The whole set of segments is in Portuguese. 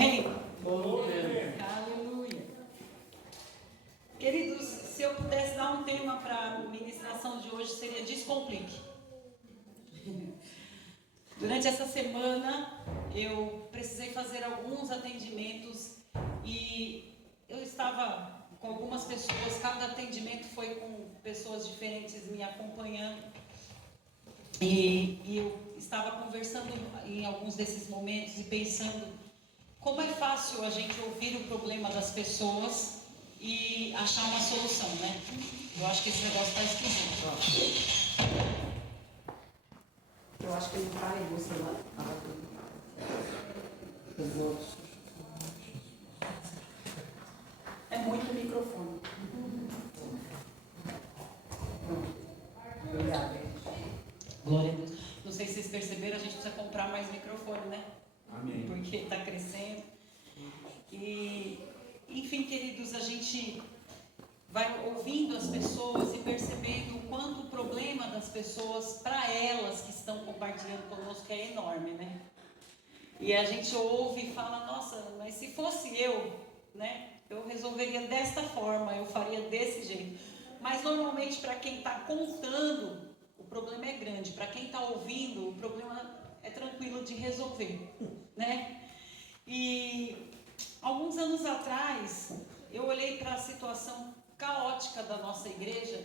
reino? Aleluia. Queridos, se eu pudesse dar um tema para a ministração de hoje, seria Descomplique. Durante essa semana, eu precisei fazer alguns atendimentos e eu estava com algumas pessoas, cada atendimento foi com pessoas diferentes me acompanhando. E eu estava conversando em alguns desses momentos e pensando como é fácil a gente ouvir o problema das pessoas e achar uma solução, né? Eu acho que esse negócio está esquisito. Eu acho que ele não carregou o celular. É muito microfone. Obrigada. Glória a Deus. Não sei se vocês perceberam, a gente precisa comprar mais microfone, né? Amém. Porque está crescendo. E, enfim, queridos, a gente vai ouvindo as pessoas e percebendo o quanto o problema das pessoas, para elas que estão compartilhando conosco, é enorme, né? E a gente ouve e fala, nossa, mas se fosse eu, né? Eu resolveria desta forma, eu faria desse jeito. Mas normalmente para quem está contando, o problema é grande. Para quem está ouvindo, o problema é tranquilo de resolver, né? E alguns anos atrás, eu olhei para a situação caótica da nossa igreja.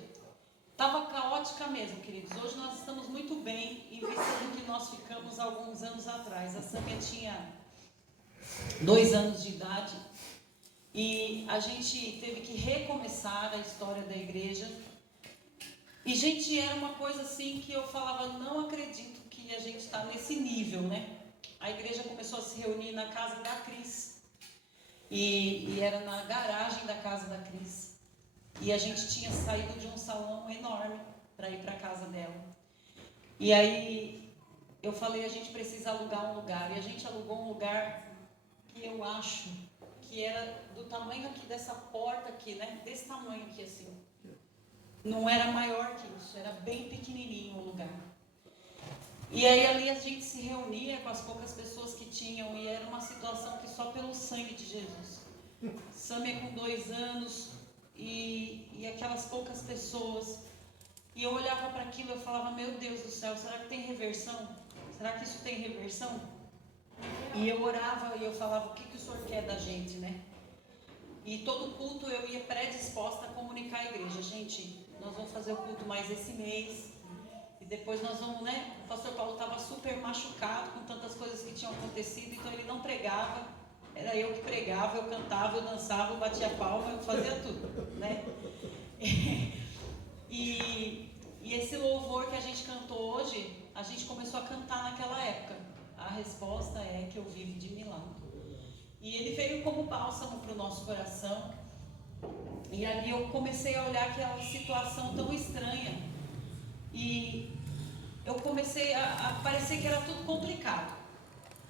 Estava caótica mesmo, queridos. Hoje nós estamos muito bem em vista do que nós ficamos alguns anos atrás. A Sâmia tinha 2 anos de idade e a gente teve que recomeçar a história da igreja. E, gente, era uma coisa assim que eu falava, não acredito que a gente está nesse nível, né? A igreja começou a se reunir na casa da Cris. E era na garagem da casa da Cris. E a gente tinha saído de um salão enorme para ir para a casa dela. E aí eu falei, a gente precisa alugar um lugar. E a gente alugou um lugar que eu acho que era do tamanho aqui dessa porta aqui, né? Desse tamanho aqui assim. Não era maior que isso, era bem pequenininho o lugar. E aí ali a gente se reunia com as poucas pessoas que tinham, e era uma situação que só pelo sangue de Jesus. Sâmia com 2 anos e aquelas poucas pessoas. E eu olhava para aquilo e eu falava, meu Deus do céu, será que tem reversão? Será que isso tem reversão? E eu orava e eu falava, o que o Senhor quer da gente, né? E todo culto eu ia predisposta a comunicar à igreja. Gente, nós vamos fazer o culto mais esse mês. E depois nós vamos, né? O pastor Paulo estava super machucado com tantas coisas que tinham acontecido. Então ele não pregava. Era eu que pregava, eu cantava, eu dançava, eu batia palma, eu fazia tudo, né? E esse louvor que a gente cantou hoje, a gente começou a cantar naquela época. A resposta é que eu vivo de milagre. E ele veio como bálsamo para o nosso coração. E ali eu comecei a olhar aquela situação tão estranha. E eu comecei a parecer que era tudo complicado.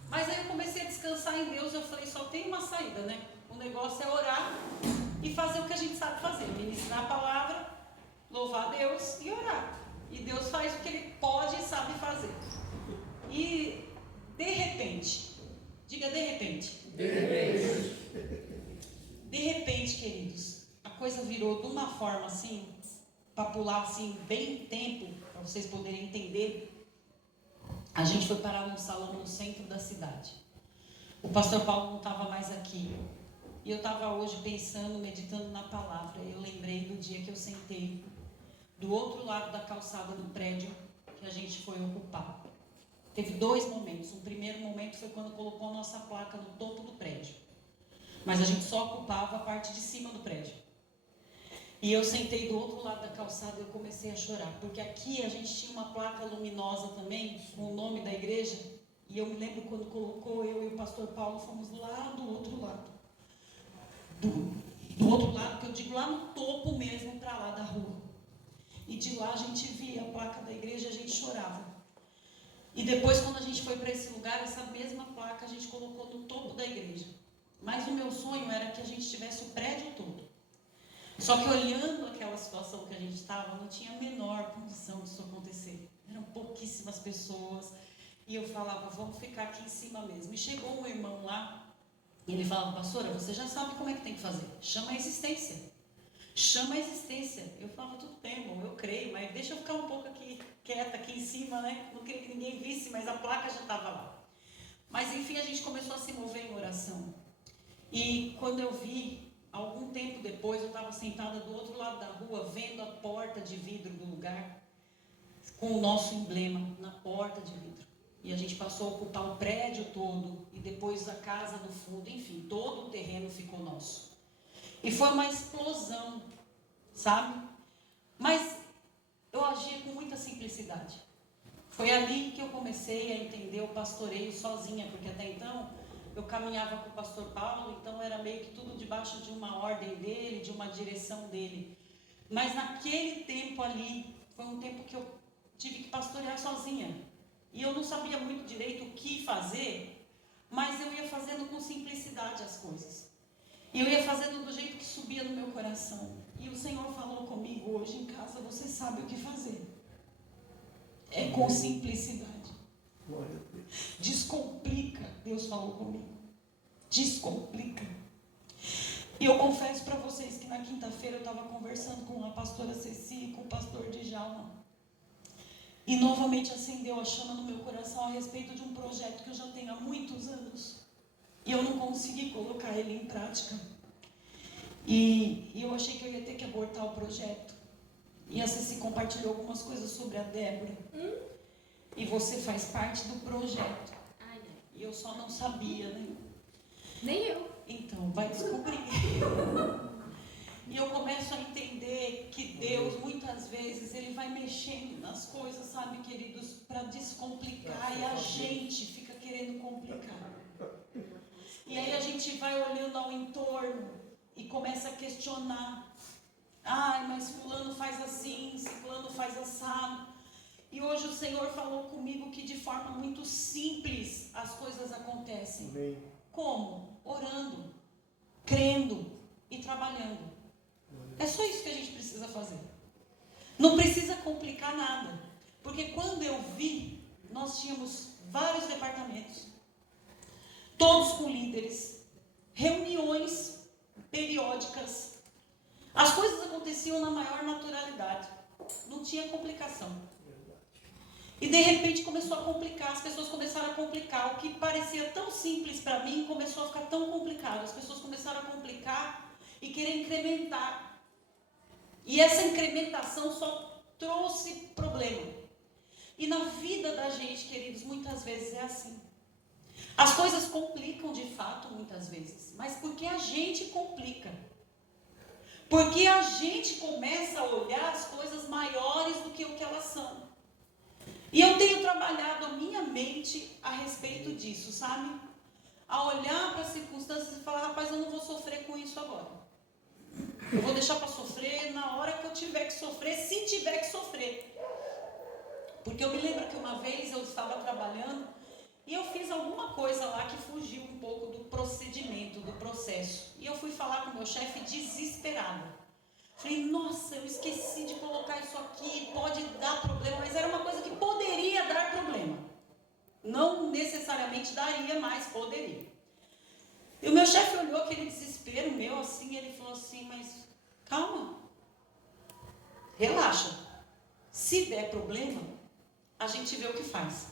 Mas aí eu comecei a descansar em Deus. Eu falei, só tem uma saída, né? O negócio é orar e fazer o que a gente sabe fazer. Ministrar a palavra, louvar a Deus e orar. E Deus faz o que Ele pode e sabe fazer. E de repente, diga de repente. De repente, queridos, a coisa virou de uma forma assim, para pular assim bem tempo, para vocês poderem entender. A gente foi parar num salão no centro da cidade. O pastor Paulo não estava mais aqui. E eu estava hoje pensando, meditando na palavra. E eu lembrei do dia que eu sentei do outro lado da calçada do prédio que a gente foi ocupar. Teve 2 momentos. Um primeiro momento foi quando colocou a nossa placa no topo do prédio. Mas a gente só ocupava a parte de cima do prédio. E eu sentei do outro lado da calçada e eu comecei a chorar. Porque aqui a gente tinha uma placa luminosa também, com o nome da igreja. E eu me lembro quando colocou, eu e o pastor Paulo fomos lá do outro lado. Do outro lado, que eu digo lá no topo mesmo, para lá da rua. E de lá a gente via a placa da igreja e a gente chorava. E depois, quando a gente foi para esse lugar, essa mesma placa a gente colocou no topo da igreja. Mas o meu sonho era que a gente tivesse o prédio todo. Só que olhando aquela situação que a gente estava, não tinha a menor condição disso acontecer. Eram pouquíssimas pessoas. E eu falava, vamos ficar aqui em cima mesmo. E chegou um irmão lá, E ele falava, pastora, você já sabe como é que tem que fazer. Chama a existência. Chama a existência. Eu falava, tudo bem, irmão, eu creio, mas deixa eu ficar um pouco aqui, quieta, aqui em cima, né? Não queria que ninguém visse, mas a placa já estava lá. Mas enfim, a gente começou a se mover em oração. E quando eu vi, algum tempo depois, eu estava sentada do outro lado da rua, vendo a porta de vidro do lugar, com o nosso emblema na porta de vidro. E a gente passou a ocupar o prédio todo, e depois a casa no fundo, enfim, todo o terreno ficou nosso. E foi uma explosão, sabe? Mas eu agia com muita simplicidade. Foi ali que eu comecei a entender o pastoreio sozinha, porque até então eu caminhava com o pastor Paulo, então era meio que tudo debaixo de uma ordem dele, de uma direção dele. Mas naquele tempo ali, foi um tempo que eu tive que pastorear sozinha. E eu não sabia muito direito o que fazer, mas eu ia fazendo com simplicidade as coisas. E eu ia fazendo do jeito que subia no meu coração. E o Senhor falou comigo hoje em casa, você sabe o que fazer. É com simplicidade. Descomplica, Deus falou comigo. Descomplica. E eu confesso para vocês que na quinta-feira eu estava conversando com a pastora Ceci e com o pastor Djalma. E novamente acendeu a chama no meu coração a respeito de um projeto que eu já tenho há muitos anos. E eu não consegui colocar ele em prática. E eu achei que eu ia ter que abortar o projeto. E a Ceci compartilhou algumas coisas sobre a Débora. E você faz parte do projeto. E eu só não sabia, né? Nem eu. Então, vai descobrir. E eu começo a entender que Deus, muitas vezes, Ele vai mexendo nas coisas, sabe, queridos, para descomplicar. E a gente fica querendo complicar. E aí a gente vai olhando ao entorno e começa a questionar. Ai, mas fulano faz assim, ciclano faz assado. E hoje o Senhor falou comigo que de forma muito simples as coisas acontecem. Amém. Como? Orando, crendo e trabalhando. É só isso que a gente precisa fazer. Não precisa complicar nada. Porque quando eu vi, nós tínhamos vários departamentos. Todos com líderes. Reuniões periódicas. As coisas aconteciam na maior naturalidade. Não tinha complicação. E de repente começou a complicar. As pessoas começaram a complicar. O que parecia tão simples para mim começou a ficar tão complicado. As pessoas começaram a complicar e querer incrementar. E essa incrementação só trouxe problema. E na vida da gente, queridos, muitas vezes é assim. As coisas complicam de fato, muitas vezes. Mas porque a gente complica. Porque a gente começa a olhar as coisas maiores do que o que elas são. E eu tenho trabalhado a minha mente a respeito disso, sabe? A olhar para as circunstâncias e falar, rapaz, eu não vou sofrer com isso agora. Eu vou deixar para sofrer na hora que eu tiver que sofrer, se tiver que sofrer. Porque eu me lembro que uma vez eu estava trabalhando e eu fiz alguma coisa lá que fugiu um pouco do procedimento, do processo. E eu fui falar com o meu chefe desesperada. Falei, nossa, eu esqueci de colocar isso aqui, pode dar problema, mas era uma coisa que poderia dar problema. Não necessariamente daria, mas poderia. E o meu chefe olhou aquele desespero meu assim, ele falou assim, mas calma, relaxa. Se der problema, a gente vê o que faz.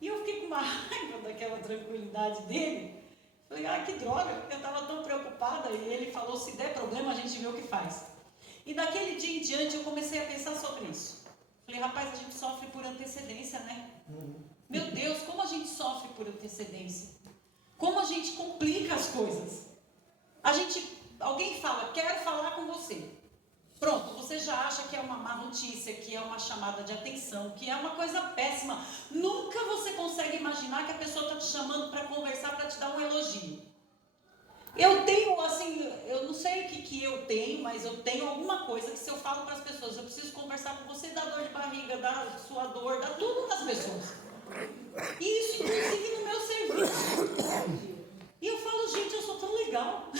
E eu fiquei com uma raiva daquela tranquilidade dele. Falei, que droga, eu estava tão preocupada. E ele falou, se der problema, a gente vê o que faz. E daquele dia em diante, eu comecei a pensar sobre isso. Falei, rapaz, a gente sofre por antecedência, né? Meu Deus, como a gente sofre por antecedência. Como a gente complica as coisas. Alguém fala, quero falar com você. Pronto, você já acha que é uma má notícia, que é uma chamada de atenção, que é uma coisa péssima. Nunca você consegue imaginar que a pessoa está te chamando para conversar, para te dar um elogio. Eu tenho, assim, eu não sei o que eu tenho, mas eu tenho alguma coisa que se eu falo para as pessoas, eu preciso conversar com você, dá dor de barriga, dá sua dor, dá tudo nas pessoas. E isso, inclusive, no meu serviço. E eu falo, gente, eu sou tão legal.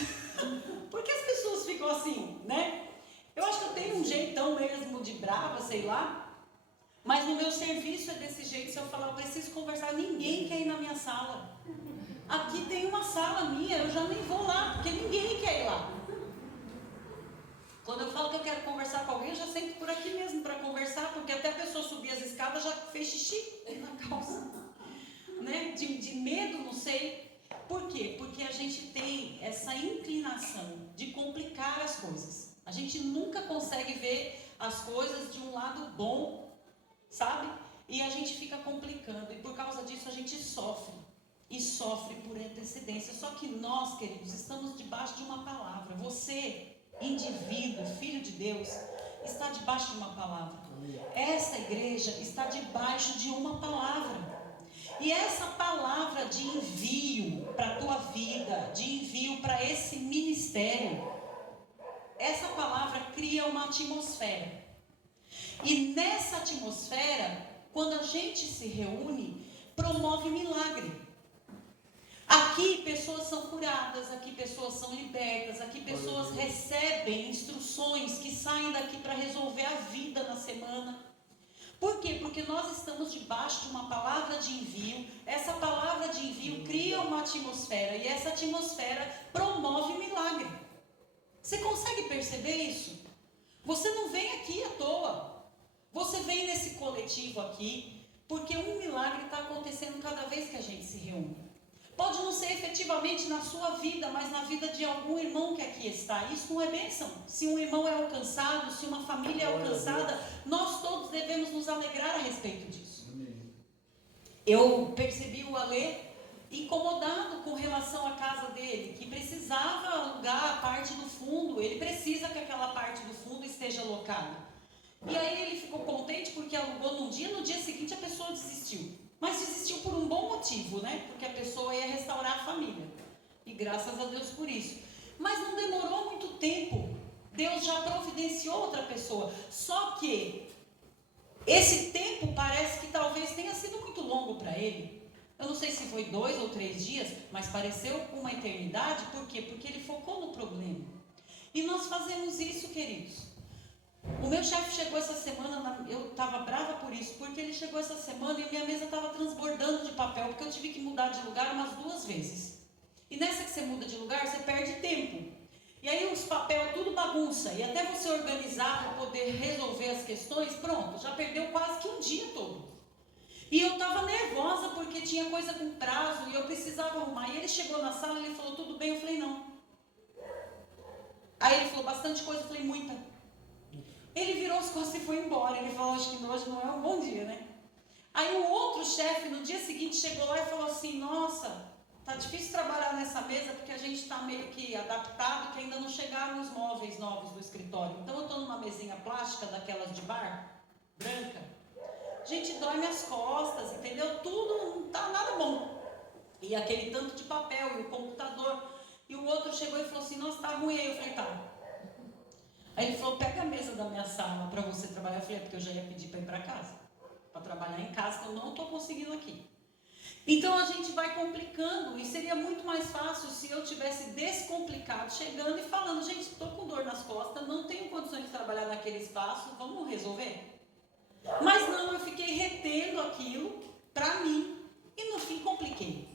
Por que as pessoas ficam assim, né? Eu acho que eu tenho um jeitão mesmo de brava, sei lá. Mas no meu serviço é desse jeito. Se eu falar, eu preciso conversar, ninguém quer ir na minha sala. Aqui tem uma sala minha, eu já nem vou lá, porque ninguém quer ir lá. Quando eu falo que eu quero conversar com alguém, eu já sento por aqui mesmo para conversar, porque até a pessoa subir as escadas já fez xixi na calça, né? De medo, não sei. Por quê? Porque a gente tem essa inclinação de complicar as coisas. A gente nunca consegue ver as coisas de um lado bom, sabe? E a gente fica complicando, e por causa disso a gente sofre. E sofre por antecedência. Só que nós, queridos, estamos debaixo de uma palavra. Você, indivíduo, filho de Deus, está debaixo de uma palavra. Essa igreja está debaixo de uma palavra. E essa palavra de envio para a tua vida, de envio para esse ministério, essa palavra cria uma atmosfera. E nessa atmosfera, quando a gente se reúne, promove milagre. Aqui pessoas são curadas, aqui pessoas são libertas, aqui pessoas recebem instruções que saem daqui para resolver a vida na semana. Por quê? Porque nós estamos debaixo de uma palavra de envio. Essa palavra de envio cria uma atmosfera e essa atmosfera promove milagre. Você consegue perceber isso? Você não vem aqui à toa. Você vem nesse coletivo aqui porque um milagre está acontecendo cada vez que a gente se reúne. Pode não ser efetivamente na sua vida, mas na vida de algum irmão que aqui está. Isso não é bênção. Se um irmão é alcançado, se uma família é alcançada, nós todos devemos nos alegrar a respeito disso. Eu percebi o Alê incomodado com relação à casa dele, que precisava alugar a parte do fundo. Ele precisa que aquela parte do fundo esteja locada. E aí ele ficou contente porque alugou num dia, no dia seguinte a pessoa desistiu. Mas desistiu por um bom motivo, né? Porque a pessoa ia restaurar a família. E graças a Deus por isso. Mas não demorou muito tempo. Deus já providenciou outra pessoa. Só que esse tempo parece que talvez tenha sido muito longo para ele. Eu não sei se foi 2 ou 3 dias, mas pareceu uma eternidade. Por quê? Porque ele focou no problema. E nós fazemos isso, queridos. O meu chefe chegou essa semana, eu estava brava por isso, porque ele chegou essa semana e minha mesa estava transbordando de papel, porque eu tive que mudar de lugar umas 2 vezes. E nessa que você muda de lugar, você perde tempo. E aí os papéis tudo bagunça, e até você organizar para poder resolver as questões, pronto, já perdeu quase que um dia todo. E eu estava nervosa porque tinha coisa com prazo e eu precisava arrumar. E ele chegou na sala e ele falou, tudo bem? Eu falei, não. Aí ele falou, bastante coisa? Eu falei, muita. Ele virou as costas e foi embora. Ele falou, acho que hoje não é um bom dia, né? Aí o outro chefe, no dia seguinte, chegou lá e falou assim, nossa, tá difícil trabalhar nessa mesa porque a gente está meio que adaptado, que ainda não chegaram os móveis novos do escritório. Então eu estou numa mesinha plástica, daquelas de bar, branca. Gente, dói minhas costas, entendeu? Tudo não tá nada bom. E aquele tanto de papel, e o computador. E o outro chegou e falou assim, nossa, tá ruim. Aí eu falei, tá. Aí ele falou, pega a mesa da minha sala para você trabalhar. Eu falei, porque eu já ia pedir para ir para casa. Para trabalhar em casa, que eu não estou conseguindo aqui. Então a gente vai complicando. E seria muito mais fácil se eu tivesse descomplicado, chegando e falando, gente, estou com dor nas costas, não tenho condições de trabalhar naquele espaço, vamos resolver? Mas não, eu fiquei retendo aquilo para mim e no fim compliquei.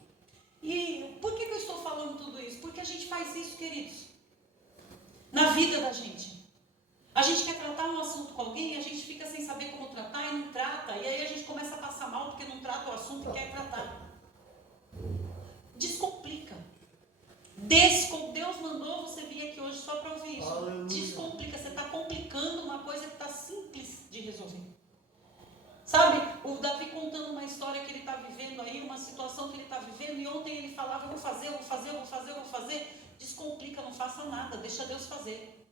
E por que eu estou falando tudo isso? Porque a gente faz isso, queridos, na vida da gente. A gente quer tratar um assunto com alguém e a gente fica sem saber como tratar e não trata. E aí a gente começa a passar mal porque não trata o assunto e quer tratar. Descomplica. Deus mandou você vir aqui hoje só para ouvir isso. Aleluia. Descomplica. Você está complicando uma coisa que está simples de resolver. Sabe, o Davi contando uma história que ele está vivendo aí, uma situação que ele está vivendo, e ontem ele falava, eu vou fazer. Descomplica, não faça nada, deixa Deus fazer.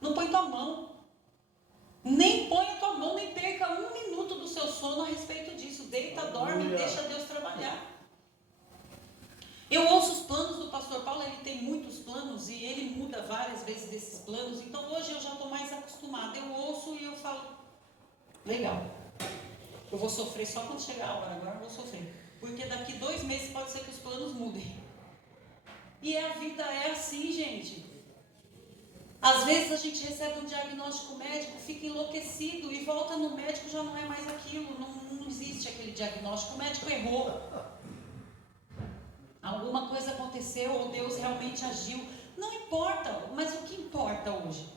Não põe tua mão. Nem põe a tua mão, nem perca 1 minuto do seu sono a respeito disso. Deita, dorme, deixa Deus trabalhar. Eu ouço os planos do pastor Paulo, ele tem muitos planos e ele muda várias vezes esses planos. Então hoje eu já estou mais acostumada. Eu ouço e eu falo, legal. Eu vou sofrer só quando chegar a hora, agora eu vou sofrer. Porque daqui 2 meses pode ser que os planos mudem. E a vida é assim, gente. Às vezes a gente recebe um diagnóstico médico, fica enlouquecido e volta no médico, já não é mais aquilo, não existe aquele diagnóstico, o médico errou. alguma coisa aconteceu ou Deus realmente agiu. Não importa, mas o que importa hoje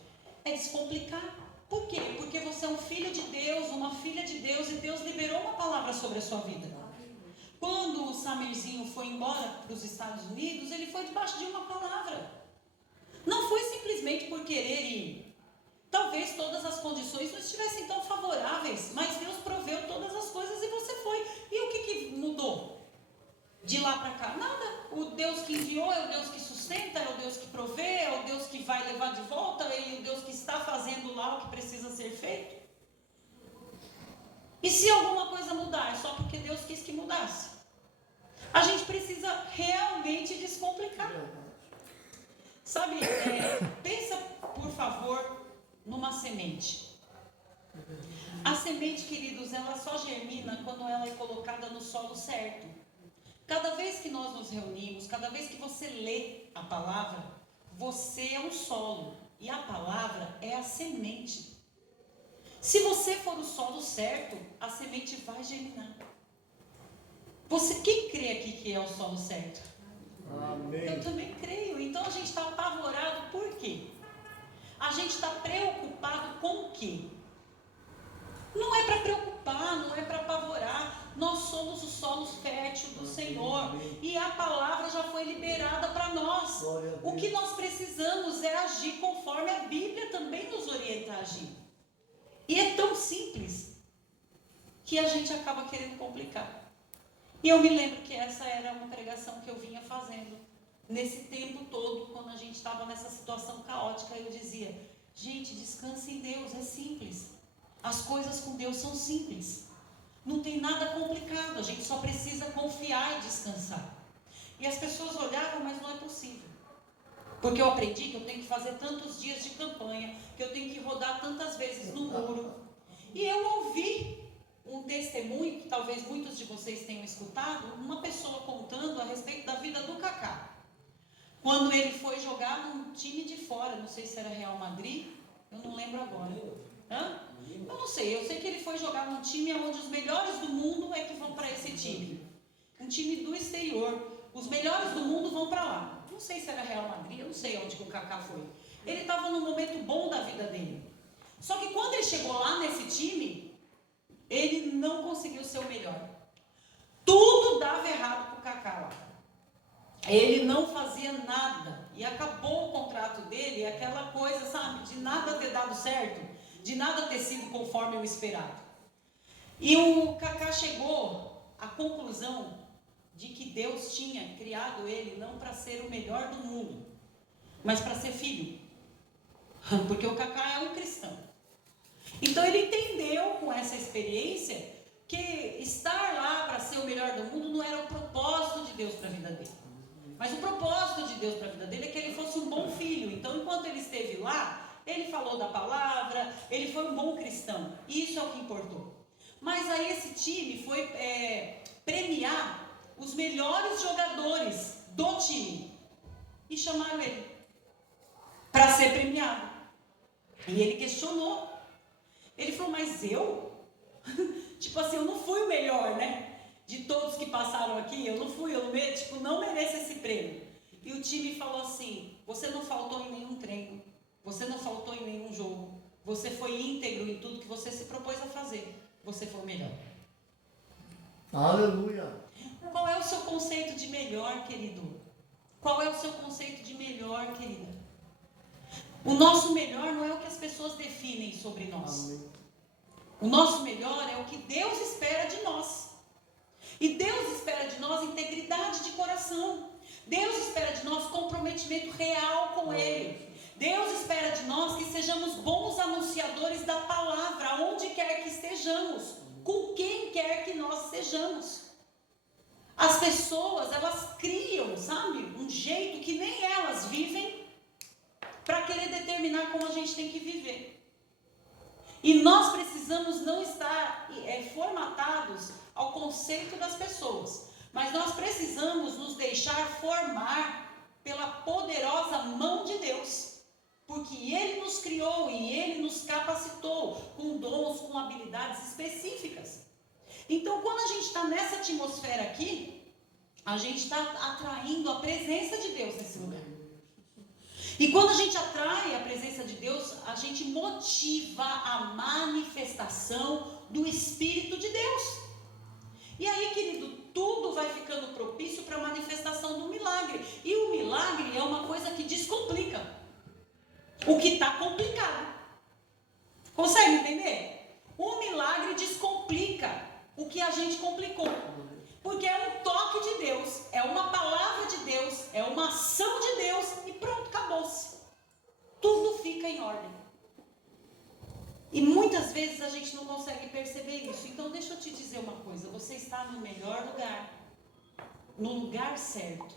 é descomplicar. Por quê? Porque você é um filho de Deus, uma filha de Deus, e Deus liberou uma palavra sobre a sua vida. Quando o Samirzinho foi embora para os Estados Unidos, ele foi debaixo de uma palavra. Não foi simplesmente por querer ir. Talvez todas as condições não estivessem tão favoráveis, mas Deus proveu todas as coisas e você foi. E o que mudou de lá para cá? Nada. O Deus que enviou é o Deus que sustenta, é o Deus que provê, é o Deus que vai levar de volta, é o Deus que está fazendo lá o que precisa ser feito. E se alguma coisa mudar, é só porque Deus quis que mudasse. A gente precisa realmente descomplicar. Sabe, pensa, por favor, numa semente. A semente, queridos, ela só germina quando ela é colocada no solo certo. Cada vez que nós nos reunimos, cada vez que você lê a palavra, você é um solo e a palavra é a semente. Se você for o solo certo, a semente vai germinar. Quem crê aqui que é o solo certo? Amém. Eu também creio. Então a gente está apavorado por quê? A gente está preocupado com o quê? Não é para preocupar, não é para apavorar. Nós somos o solo fértil do Senhor. E a palavra já foi liberada para nós. O que nós precisamos é agir conforme a Bíblia também nos orienta a agir. E é tão simples que a gente acaba querendo complicar. E eu me lembro que essa era uma pregação que eu vinha fazendo. Nesse tempo todo, quando a gente estava nessa situação caótica, eu dizia: gente, descanse em Deus, é simples. As coisas com Deus são simples. Não tem nada complicado, a gente só precisa confiar e descansar. E as pessoas olhavam, mas não é possível. Porque eu aprendi que eu tenho que fazer tantos dias de campanha, que eu tenho que rodar tantas vezes no muro. E eu ouvi um testemunho, que talvez muitos de vocês tenham escutado, uma pessoa contando a respeito da vida do Kaká. Quando ele foi jogar num time de fora, não sei se era Real Madrid, eu não lembro agora. Eu não sei, eu sei que ele foi jogar num time onde os melhores do mundo é que vão para esse time. Um time do exterior. Os melhores do mundo vão para lá. Não sei se era Real Madrid, eu não sei onde que o Kaká foi. Ele estava num momento bom da vida dele. Só que quando ele chegou lá nesse time, ele não conseguiu ser o melhor. Tudo dava errado para o Kaká lá. Ele não fazia nada. E acabou o contrato dele, aquela coisa, sabe, de nada ter dado certo, de nada ter sido conforme o esperado. E o Kaká chegou à conclusão de que Deus tinha criado ele não para ser o melhor do mundo, mas para ser filho. Porque o Kaká é um cristão. Então ele entendeu com essa experiência que estar lá para ser o melhor do mundo não era o propósito de Deus para a vida dele. Mas o propósito de Deus para a vida dele é que ele fosse um bom filho. Então, enquanto ele esteve lá, ele falou da palavra, ele foi um bom cristão. E isso é o que importou. Mas aí esse time foi premiar os melhores jogadores do time. E chamaram ele para ser premiado. E ele questionou. Ele falou, mas eu? Tipo assim, eu não fui o melhor, né? De todos que passaram aqui, eu não mereço esse prêmio. E o time falou assim, você não faltou em nenhum treino, você não faltou em nenhum jogo, você foi íntegro em tudo que você se propôs a fazer, você foi o melhor. Aleluia! Qual é o seu conceito de melhor, querido? Qual é o seu conceito de melhor, querida? O nosso melhor não é o que as pessoas definem sobre nós. Amém. O nosso melhor é o que Deus espera de nós. E Deus espera de nós integridade de coração. Deus espera de nós comprometimento real com Ele. Deus espera de nós que sejamos bons anunciadores da palavra, onde quer que estejamos, com quem quer que nós sejamos. As pessoas, elas criam, sabe, um jeito que nem elas vivem, para querer determinar como a gente tem que viver. E nós precisamos não estar formatados ao conceito das pessoas, mas nós precisamos nos deixar formar pela poderosa mão de Deus, porque Ele nos criou e Ele nos capacitou com dons, com habilidades específicas. Então, quando a gente está nessa atmosfera aqui, a gente está atraindo a presença de Deus nesse lugar. E quando a gente atrai a presença de Deus, a gente motiva a manifestação do Espírito de Deus. E aí, querido, tudo vai ficando propício para a manifestação do milagre. E o milagre é uma coisa que descomplica o que está complicado. Consegue entender? O milagre descomplica o que a gente complicou. Porque é um toque de Deus, é uma palavra de Deus, é uma ação de Deus e pronto, acabou-se. Tudo fica em ordem. E muitas vezes a gente não consegue perceber isso. Então deixa eu te dizer uma coisa, você está no melhor lugar, no lugar certo,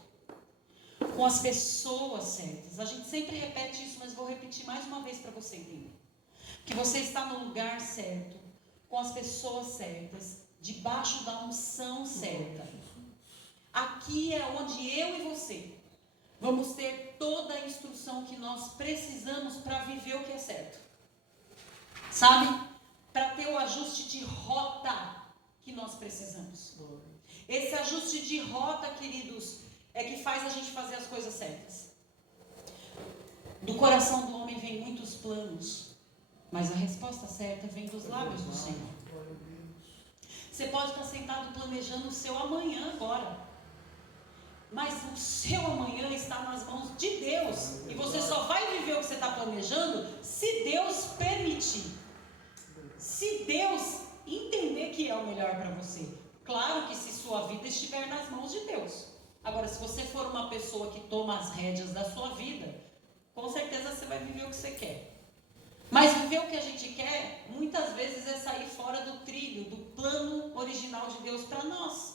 com as pessoas certas. A gente sempre repete isso, mas vou repetir mais uma vez para você entender. Que você está no lugar certo, com as pessoas certas, debaixo da unção certa. Aqui é onde eu e você vamos ter toda a instrução que nós precisamos para viver o que é certo. Sabe? Para ter o ajuste de rota que nós precisamos. Esse ajuste de rota, queridos, é que faz a gente fazer as coisas certas. Do coração do homem vem muitos planos, mas a resposta certa vem dos lábios do Senhor. Você pode estar sentado planejando o seu amanhã agora, mas o seu amanhã está nas mãos de Deus. E você só vai viver o que você está planejando se Deus permitir. Se Deus entender que é o melhor para você. Claro que se sua vida estiver nas mãos de Deus. Agora, se você for uma pessoa que toma as rédeas da sua vida, com certeza você vai viver o que você quer. Mas viver o que a gente quer, muitas vezes é sair fora do trilho, do plano original de Deus para nós.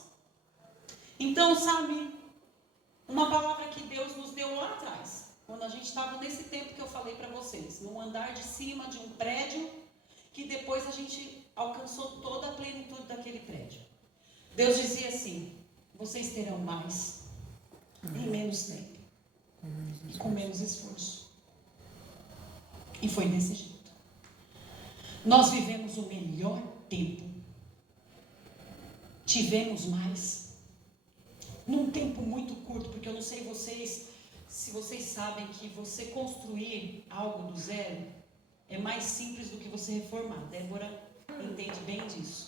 Então, sabe, uma palavra que Deus nos deu lá atrás, quando a gente estava nesse tempo que eu falei para vocês, num andar de cima de um prédio, que depois a gente alcançou toda a plenitude daquele prédio. Deus dizia assim: vocês terão mais em menos tempo e com menos esforço. E foi desse jeito. Nós vivemos o melhor tempo. Tivemos mais num tempo muito curto, porque eu não sei se vocês sabem que você construir algo do zero é mais simples do que você reformar. Débora entende bem disso.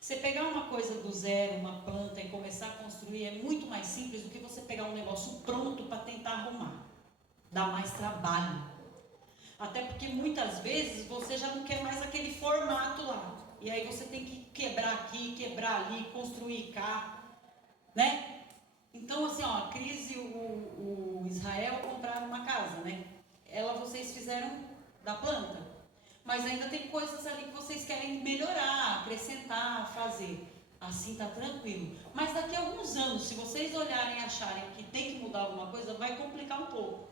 Você pegar uma coisa do zero, uma planta, e começar a construir é muito mais simples do que você pegar um negócio pronto para tentar arrumar. Dá mais trabalho. Até porque muitas vezes você já não quer mais aquele formato lá. E aí você tem que quebrar aqui, quebrar ali, construir cá, né? Então assim, ó, a Cris e o Israel compraram uma casa, né? Vocês fizeram da planta. Mas ainda tem coisas ali que vocês querem melhorar, acrescentar, fazer. Assim tá tranquilo. Mas daqui a alguns anos, se vocês olharem e acharem que tem que mudar alguma coisa, vai complicar um pouco.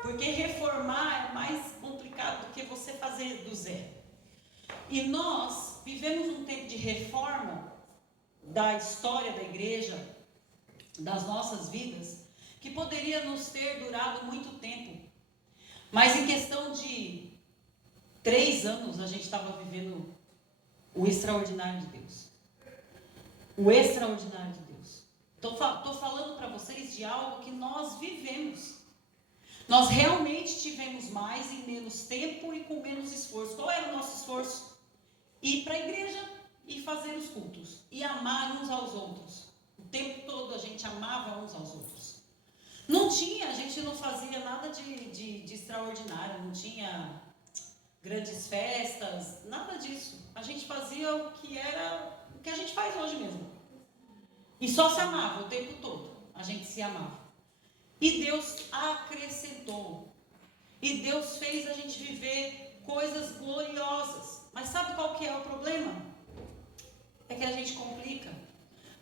Porque reformar é mais complicado do que você fazer do zero. E nós vivemos um tempo de reforma da história da igreja, das nossas vidas, que poderia nos ter durado muito tempo. Mas em questão de 3 anos, a gente estava vivendo o extraordinário de Deus. O extraordinário de Deus. Estou falando para vocês de algo que nós vivemos. Nós realmente tivemos mais em menos tempo e com menos esforço. Qual era o nosso esforço? Ir para a igreja e fazer os cultos. E amar uns aos outros. O tempo todo a gente amava uns aos outros. Não tinha, a gente não fazia nada de extraordinário. Não tinha grandes festas, nada disso. A gente fazia o que a gente faz hoje mesmo. E só se amava o tempo todo. A gente se amava. E Deus acrescentou. E Deus fez a gente viver coisas gloriosas. Mas sabe qual que é o problema? É que a gente complica.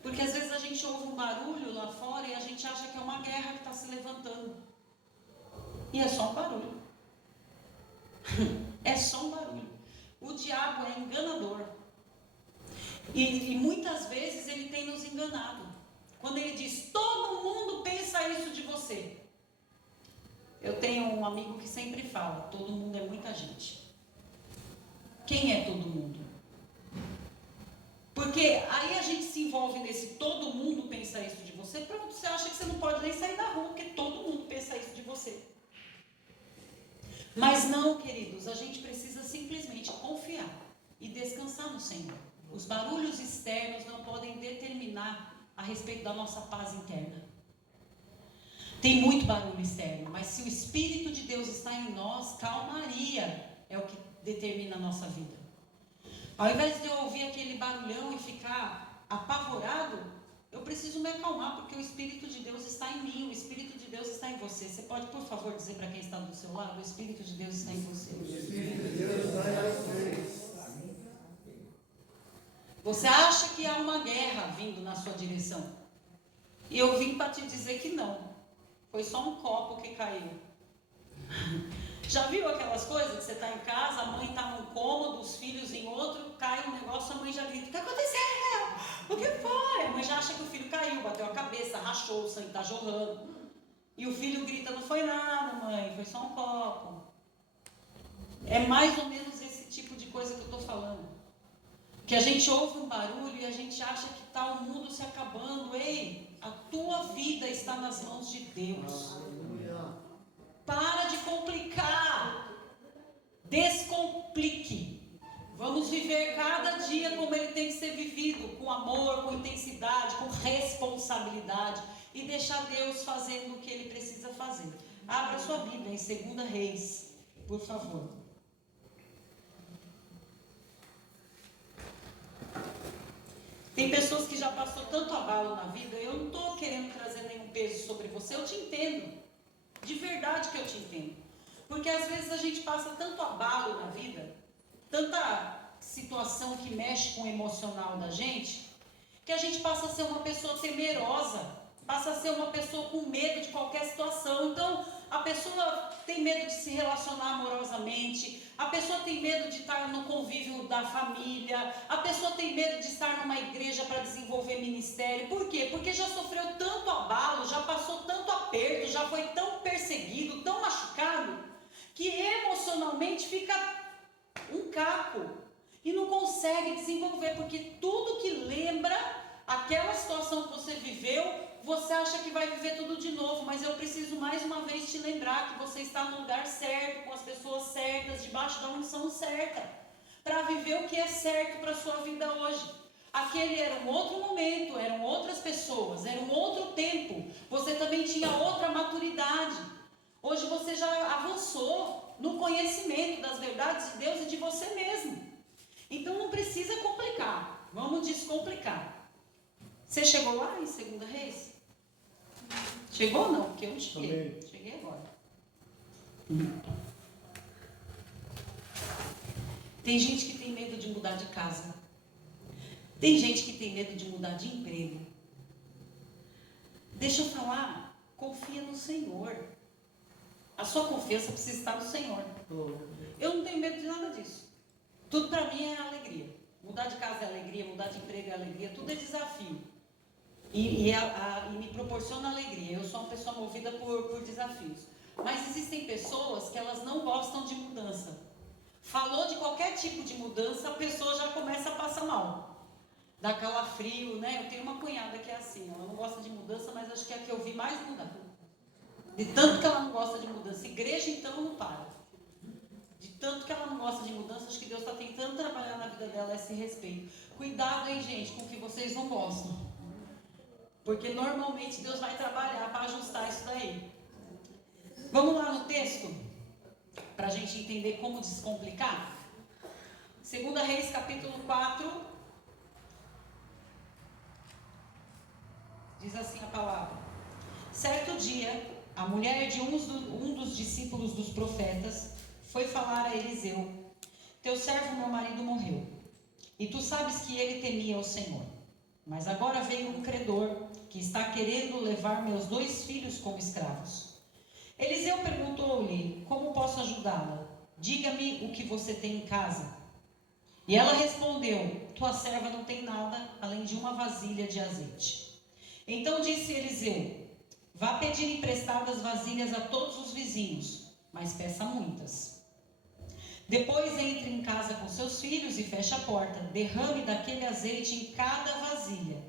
Porque às vezes a gente ouve um barulho lá fora e a gente acha que é uma guerra que está se levantando. E é só um barulho. É só um barulho. O diabo é enganador. E muitas vezes ele tem nos enganado. Quando ele diz, todo mundo pensa isso de você. Eu tenho um amigo que sempre fala, todo mundo é muita gente. Quem é todo mundo? Porque aí a gente se envolve nesse todo mundo pensa isso de você, pronto, você acha que você não pode nem sair da rua, porque todo mundo pensa isso de você. Mas não, queridos, a gente precisa simplesmente confiar e descansar no Senhor. Os barulhos externos não podem determinar a respeito da nossa paz interna. Tem muito barulho externo, mas se o Espírito de Deus está em nós, calmaria é o que determina a nossa vida. Ao invés de eu ouvir aquele barulhão e ficar apavorado, eu preciso me acalmar, porque o Espírito de Deus está em mim, o Espírito de Deus está em você. Você pode, por favor, dizer para quem está do seu lado: o Espírito de Deus está em você. O Espírito de Deus está em você. Você acha que há uma guerra vindo na sua direção? E eu vim para te dizer que não. Foi só um copo que caiu. Já viu aquelas coisas que você está em casa, a mãe está num cômodo, os filhos em outro, cai um negócio, a mãe já grita: o que aconteceu? O que foi? A mãe já acha que o filho caiu, bateu a cabeça, rachou, o sangue está jorrando. E o filho grita: não foi nada, mãe, foi só um copo. É mais ou menos esse tipo de coisa que eu estou falando. Que a gente ouve um barulho e a gente acha que está o mundo se acabando. Ei, a tua vida está nas mãos de Deus. Para de complicar. Descomplique. Vamos viver cada dia como ele tem que ser vivido, com amor, com intensidade, com responsabilidade, e deixar Deus fazendo o que ele precisa fazer. Abra sua Bíblia em 2 Reis, por favor. Tem pessoas que já passou tanto abalo na vida. Eu não estou querendo trazer nenhum peso sobre você. Eu te entendo. De verdade que eu te entendo. Porque às vezes a gente passa tanto abalo na vida, tanta situação que mexe com o emocional da gente, que a gente passa a ser uma pessoa temerosa, passa a ser uma pessoa com medo de qualquer situação. Então, a pessoa tem medo de se relacionar amorosamente, a pessoa tem medo de estar no convívio da família, a pessoa tem medo de estar numa igreja para desenvolver ministério. Por quê? Porque já sofreu tanto abalo, já passou tanto aperto, já foi tão perseguido, tão machucado, que emocionalmente fica um caco e não consegue desenvolver, porque tudo que lembra aquela situação que você viveu, você acha que vai viver tudo de novo. Mas eu preciso mais uma vez te lembrar que você está no lugar certo, com as pessoas certas, debaixo da unção certa, para viver o que é certo para a sua vida hoje. Aquele era um outro momento, eram outras pessoas, era um outro tempo, você também tinha outra maturidade. Hoje você já avançou no conhecimento das verdades de Deus e de você mesmo. Então não precisa complicar, vamos descomplicar. Você chegou lá em 2 Reis? Chegou ou não? Porque eu não cheguei. Cheguei agora. Tem gente que tem medo de mudar de casa. Tem gente que tem medo de mudar de emprego. Deixa eu falar, confia no Senhor. A sua confiança precisa estar no Senhor. Eu não tenho medo de nada disso. Tudo para mim é alegria. Mudar de casa é alegria, mudar de emprego é alegria, tudo é desafio. E me proporciona alegria. Eu sou uma pessoa movida por desafios. Mas existem pessoas que elas não gostam de mudança. Falou de qualquer tipo de mudança, a pessoa já começa a passar mal. Dá calafrio, né? Eu tenho uma cunhada que é assim, ela não gosta de mudança, mas acho que é a que eu vi mais mudar. De tanto que ela não gosta de mudança. Igreja, então, não para. De tanto que ela não gosta de mudança, acho que Deus está tentando trabalhar na vida dela esse respeito. Cuidado, hein, gente, com o que vocês não gostam. Porque normalmente Deus vai trabalhar para ajustar isso daí. Vamos lá no texto, para a gente entender como descomplicar. 2 Reis, capítulo 4. Diz assim a palavra: certo dia, a mulher de um dos discípulos dos profetas foi falar a Eliseu: teu servo, meu marido, morreu, e tu sabes que ele temia o Senhor. Mas agora veio um credor que está querendo levar meus 2 filhos como escravos. Eliseu perguntou-lhe: como posso ajudá-la? Diga-me o que você tem em casa. E ela respondeu: tua serva não tem nada além de uma vasilha de azeite. Então disse Eliseu: vá pedir emprestadas vasilhas a todos os vizinhos, mas peça muitas. Depois entre em casa com seus filhos e feche a porta. Derrame daquele azeite em cada vasilha.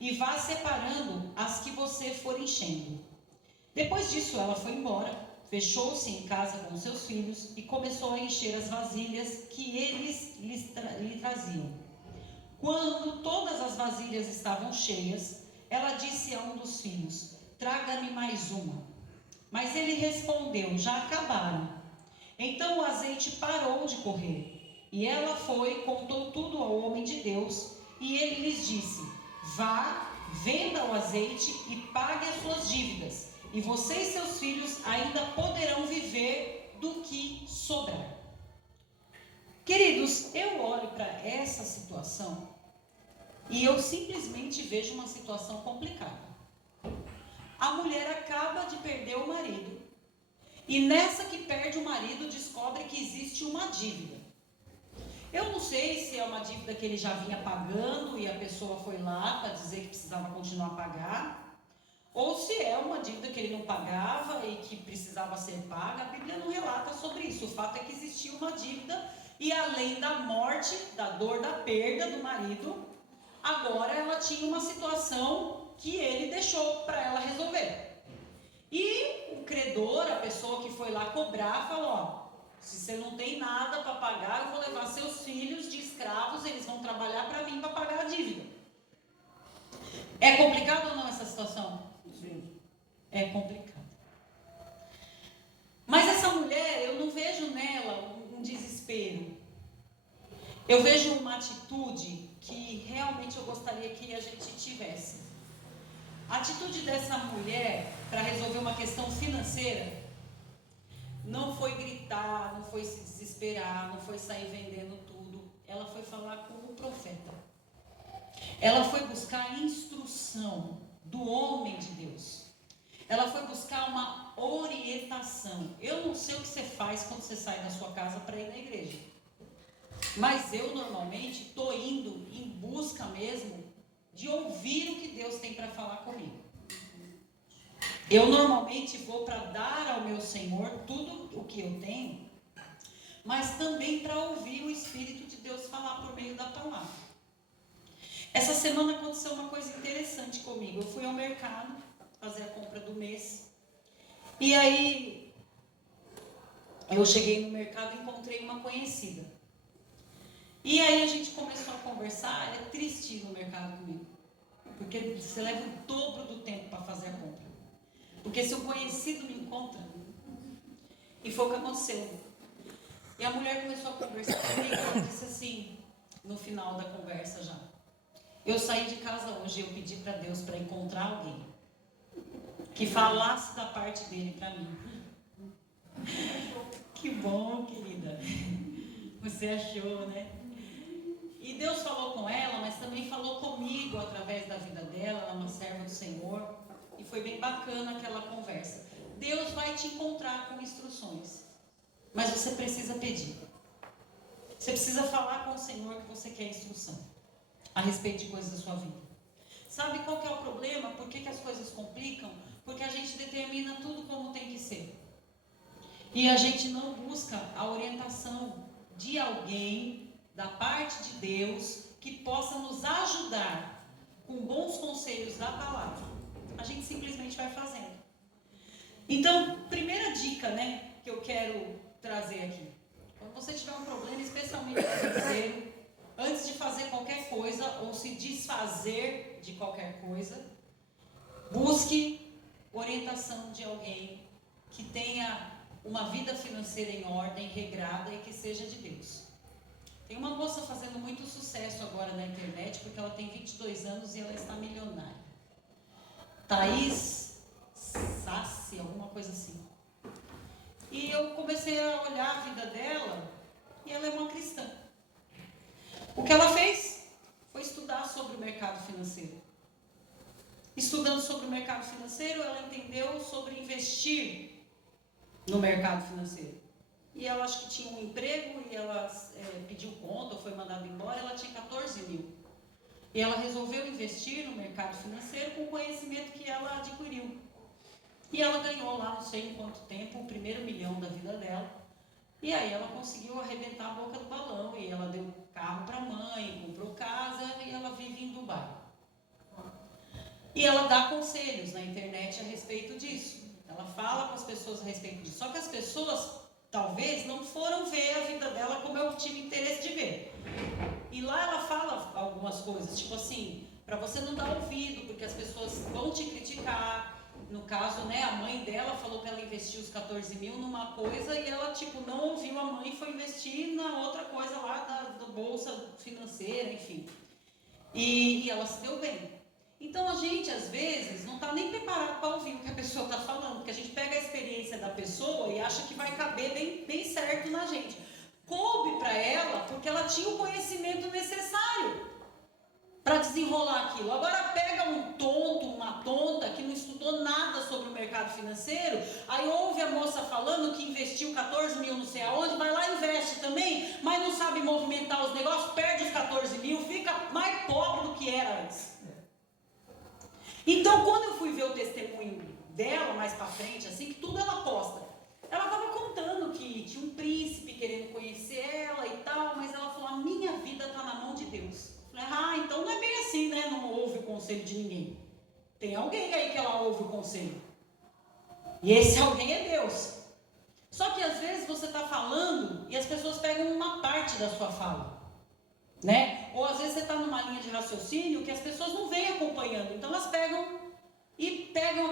e vá separando as que você for enchendo. Depois disso, ela foi embora, fechou-se em casa com seus filhos e começou a encher as vasilhas que eles lhe traziam. Quando todas as vasilhas estavam cheias, ela disse a um dos filhos: traga-me mais uma. Mas ele respondeu: já acabaram. Então o azeite parou de correr. E ela foi, contou tudo ao homem de Deus, e ele lhes disse: vá, venda o azeite e pague as suas dívidas, e você e seus filhos ainda poderão viver do que sobrar. Queridos, eu olho para essa situação e eu simplesmente vejo uma situação complicada. A mulher acaba de perder o marido, e nessa que perde o marido, descobre que existe uma dívida. Eu não sei se é uma dívida que ele já vinha pagando e a pessoa foi lá para dizer que precisava continuar a pagar, ou se é uma dívida que ele não pagava e que precisava ser paga. A Bíblia não relata sobre isso. O fato é que existia uma dívida, e além da morte, da dor, da perda do marido, agora ela tinha uma situação que ele deixou para ela resolver. E o credor, a pessoa que foi lá cobrar, falou: ó, se você não tem nada para pagar, eu vou levar seus filhos de escravos, eles vão trabalhar para mim para pagar a dívida. É complicado ou não essa situação? Sim. É complicado. Mas essa mulher, eu não vejo nela um desespero. Eu vejo uma atitude que realmente eu gostaria que a gente tivesse. A atitude dessa mulher para resolver uma questão financeira não foi gritar, não foi se desesperar, não foi sair vendendo tudo. Ela foi falar com o profeta. Ela foi buscar a instrução do homem de Deus. Ela foi buscar uma orientação. Eu não sei o que você faz quando você sai da sua casa para ir na igreja. Mas eu normalmente estou indo em busca mesmo de ouvir o que Deus tem para falar comigo. Eu normalmente vou para dar ao meu Senhor tudo o que eu tenho, mas também para ouvir o Espírito de Deus falar por meio da palavra. Essa semana aconteceu uma coisa interessante comigo. Eu fui ao mercado fazer a compra do mês. E aí, eu cheguei no mercado e encontrei uma conhecida. E aí a gente começou a conversar. É triste ir no mercado comigo, porque você leva o dobro do tempo para fazer a compra. Porque se o conhecido me encontra, e foi o que aconteceu. E a mulher começou a conversar comigo, ela disse assim, no final da conversa já: eu saí de casa hoje e eu pedi para Deus para encontrar alguém que falasse da parte dele para mim. Que bom, querida. Você achou, né? E Deus falou com ela, mas também falou comigo através da vida dela. Ela é uma serva do Senhor. E foi bem bacana aquela conversa. Deus vai te encontrar com instruções, mas você precisa pedir. Você precisa falar com o Senhor que você quer instrução a respeito de coisas da sua vida. Sabe qual que é o problema? Por que as coisas complicam? Porque a gente determina tudo como tem que ser. E a gente não busca a orientação de alguém, da parte de Deus, que possa nos ajudar com bons conselhos da palavra. A gente simplesmente vai fazendo. Então, primeira dica, né, que eu quero trazer aqui. Quando você tiver um problema, especialmente financeiro, antes de fazer qualquer coisa ou se desfazer de qualquer coisa, busque orientação de alguém que tenha uma vida financeira em ordem, regrada e que seja de Deus. Tem uma moça fazendo muito sucesso agora na internet, porque ela tem 22 anos e ela está milionária. Thaís Sassi, alguma coisa assim. E eu comecei a olhar a vida dela e ela é uma cristã. O que ela fez foi estudar sobre o mercado financeiro. Estudando sobre o mercado financeiro, ela entendeu sobre investir no mercado financeiro. E ela acho que tinha um emprego e ela pediu conta ou foi mandada embora, ela tinha 14 mil. E ela resolveu investir no mercado financeiro com o conhecimento que ela adquiriu. E ela ganhou lá, não sei em quanto tempo, o primeiro milhão da vida dela. E aí ela conseguiu arrebentar a boca do balão. E ela deu carro para a mãe, comprou casa e ela vive em Dubai. E ela dá conselhos na internet a respeito disso. Ela fala com as pessoas a respeito disso. Só que as pessoas, talvez, não foram ver a vida dela como eu tive interesse de ver. E lá ela fala algumas coisas, tipo assim, para você não dar ouvido, porque as pessoas vão te criticar. No caso, né, a mãe dela falou que ela investiu os 14 mil numa coisa e ela, tipo, não ouviu a mãe e foi investir na outra coisa lá da bolsa financeira, enfim. E ela se deu bem. Então a gente, às vezes, não está nem preparado para ouvir o que a pessoa está falando, porque a gente pega a experiência da pessoa e acha que vai caber bem certo na gente. Coube para ela porque ela tinha o conhecimento necessário para desenrolar aquilo. Agora pega um tonto, uma tonta que não estudou nada sobre o mercado financeiro, aí ouve a moça falando que investiu 14 mil não sei aonde, vai lá e investe também, mas não sabe movimentar os negócios, perde os 14 mil, fica mais pobre do que era antes. Então, quando eu fui ver o testemunho dela mais pra frente, assim, que tudo ela posta, ela estava contando que tinha um príncipe querendo conhecer ela e tal, mas ela falou, a minha vida está na mão de Deus. Eu falei, então não é bem assim, né? Não ouve o conselho de ninguém. Tem alguém aí que ela ouve o conselho. E esse alguém é Deus. Só que às vezes você está falando e as pessoas pegam uma parte da sua fala. Né? Ou às vezes você está numa linha de raciocínio que as pessoas não vêm acompanhando, então elas pegam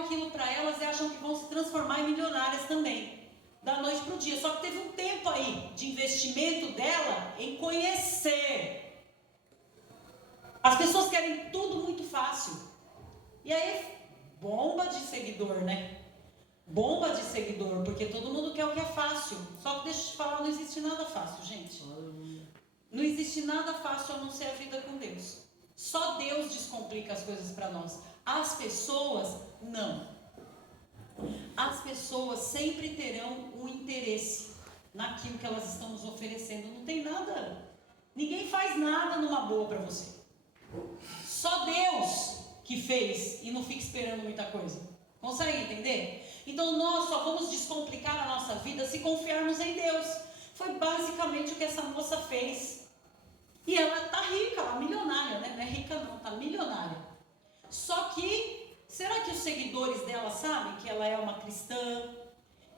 aquilo para elas e acham que vão se transformar em milionárias também, da noite para o dia. Só que teve um tempo aí de investimento dela em conhecer. As pessoas querem tudo muito fácil, e aí bomba de seguidor, né? Bomba de seguidor, porque todo mundo quer o que é fácil. Só que deixa eu te falar, não existe nada fácil, gente. Não existe nada fácil a não ser a vida com Deus. Só Deus descomplica as coisas para nós. As pessoas, não. As pessoas sempre terão um interesse naquilo que elas estão nos oferecendo. Não tem nada. Ninguém faz nada numa boa para você. Só Deus que fez e não fica esperando muita coisa. Consegue entender? Então nós só vamos descomplicar a nossa vida se confiarmos em Deus. Foi basicamente o que essa moça fez. E ela tá rica, ela milionária, né? Não é rica não, tá milionária. Só que, será que os seguidores dela sabem que ela é uma cristã?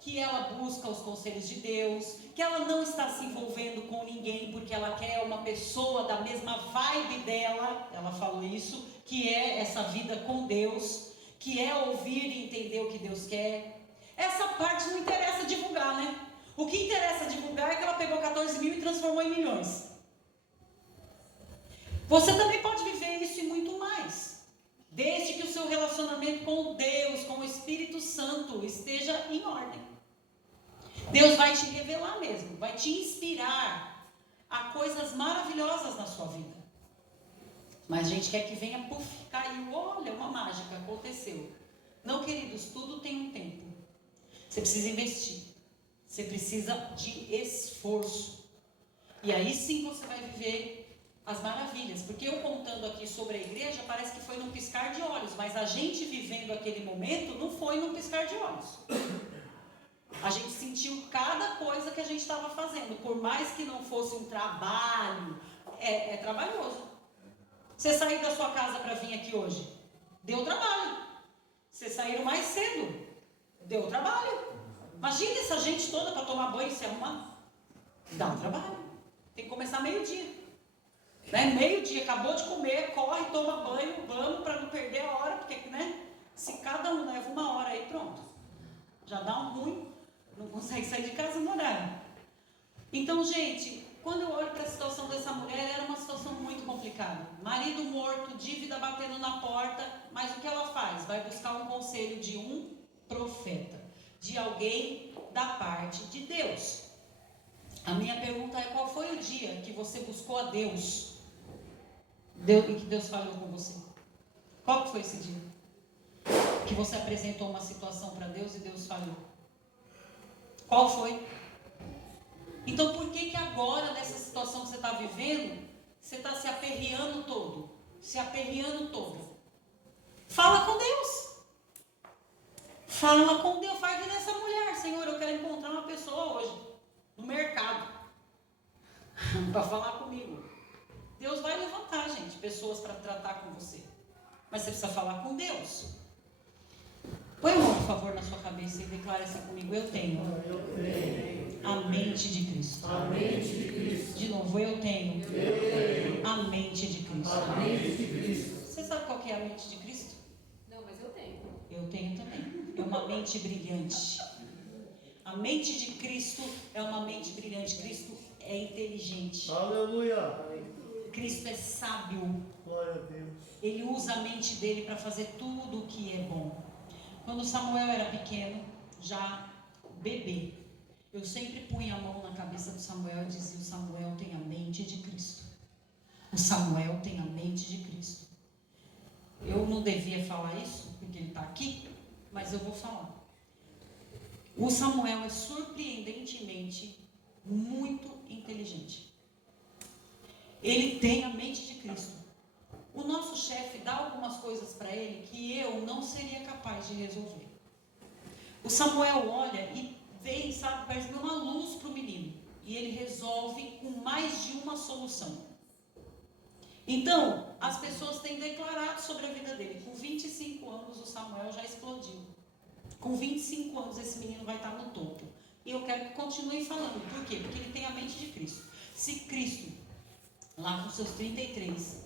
Que ela busca os conselhos de Deus? Que ela não está se envolvendo com ninguém porque ela quer uma pessoa da mesma vibe dela? Ela falou isso, que é essa vida com Deus, que é ouvir e entender o que Deus quer. Essa parte não interessa divulgar, né? O que interessa divulgar é que ela pegou 14 mil e transformou em milhões. Você também pode viver isso e muito mais, desde que o seu relacionamento com Deus, com o Espírito Santo esteja em ordem. Deus vai te revelar mesmo, vai te inspirar a coisas maravilhosas na sua vida. Mas a gente quer que venha, puf, caiu, olha, uma mágica, aconteceu. Não, queridos, tudo tem um tempo. Você precisa investir, você precisa de esforço. E aí sim você vai viver as maravilhas, porque eu contando aqui sobre a igreja, parece que foi num piscar de olhos, mas a gente vivendo aquele momento não foi num piscar de olhos. A gente sentiu cada coisa que a gente estava fazendo, por mais que não fosse um trabalho, é trabalhoso. Você sair da sua casa para vir aqui hoje, deu trabalho. Vocês saíram mais cedo, deu trabalho. Imagina essa gente toda para tomar banho e se arrumar, dá um trabalho. Tem que começar meio-dia. Né? Meio-dia, acabou de comer, corre, toma banho, vamos para não perder a hora, porque, né? Se cada um leva uma hora aí, pronto. Já dá um ruim, não consegue sair de casa no horário. Então, gente, quando eu olho para a situação dessa mulher, era uma situação muito complicada. Marido morto, dívida batendo na porta, mas o que ela faz? Vai buscar um conselho de um profeta, de alguém da parte de Deus. A minha pergunta é, qual foi o dia que você buscou a Deus? E que Deus falou com você? Qual que foi esse dia? Que você apresentou uma situação para Deus e Deus falou? Qual foi? Então por que agora, nessa situação que você está vivendo, você está se aperreando todo? Se aperreando todo? Fala com Deus. Fala com Deus. Faz que nessa mulher, Senhor, eu quero encontrar uma pessoa hoje, no mercado, para falar comigo. Deus vai levantar, gente, pessoas para tratar com você. Mas você precisa falar com Deus. Põe a mão, por favor, na sua cabeça e declare essa comigo. Eu tenho a mente de Cristo. De novo, eu tenho a mente de Cristo. Você sabe qual que é a mente de Cristo? Não, mas eu tenho. Eu tenho também. É uma mente brilhante. A mente de Cristo é uma mente brilhante. Cristo é inteligente. Aleluia. Cristo é sábio. Glória a Deus. Ele usa a mente dele para fazer tudo o que é bom. Quando Samuel era pequeno, já bebê, eu sempre punha a mão na cabeça do Samuel e dizia: o Samuel tem a mente de Cristo. O Samuel tem a mente de Cristo. Eu não devia falar isso, porque ele está aqui, mas eu vou falar. O Samuel é surpreendentemente muito inteligente. Ele tem a mente de Cristo. O nosso chefe dá algumas coisas para ele que eu não seria capaz de resolver. O Samuel olha e vem, sabe, parece uma luz para o menino. E ele resolve com mais de uma solução. Então, as pessoas têm declarado sobre a vida dele. Com 25 anos, o Samuel já explodiu. Com 25 anos, esse menino vai estar no topo. E eu quero que continue falando. Por quê? Porque ele tem a mente de Cristo. Se Cristo, lá com seus 33,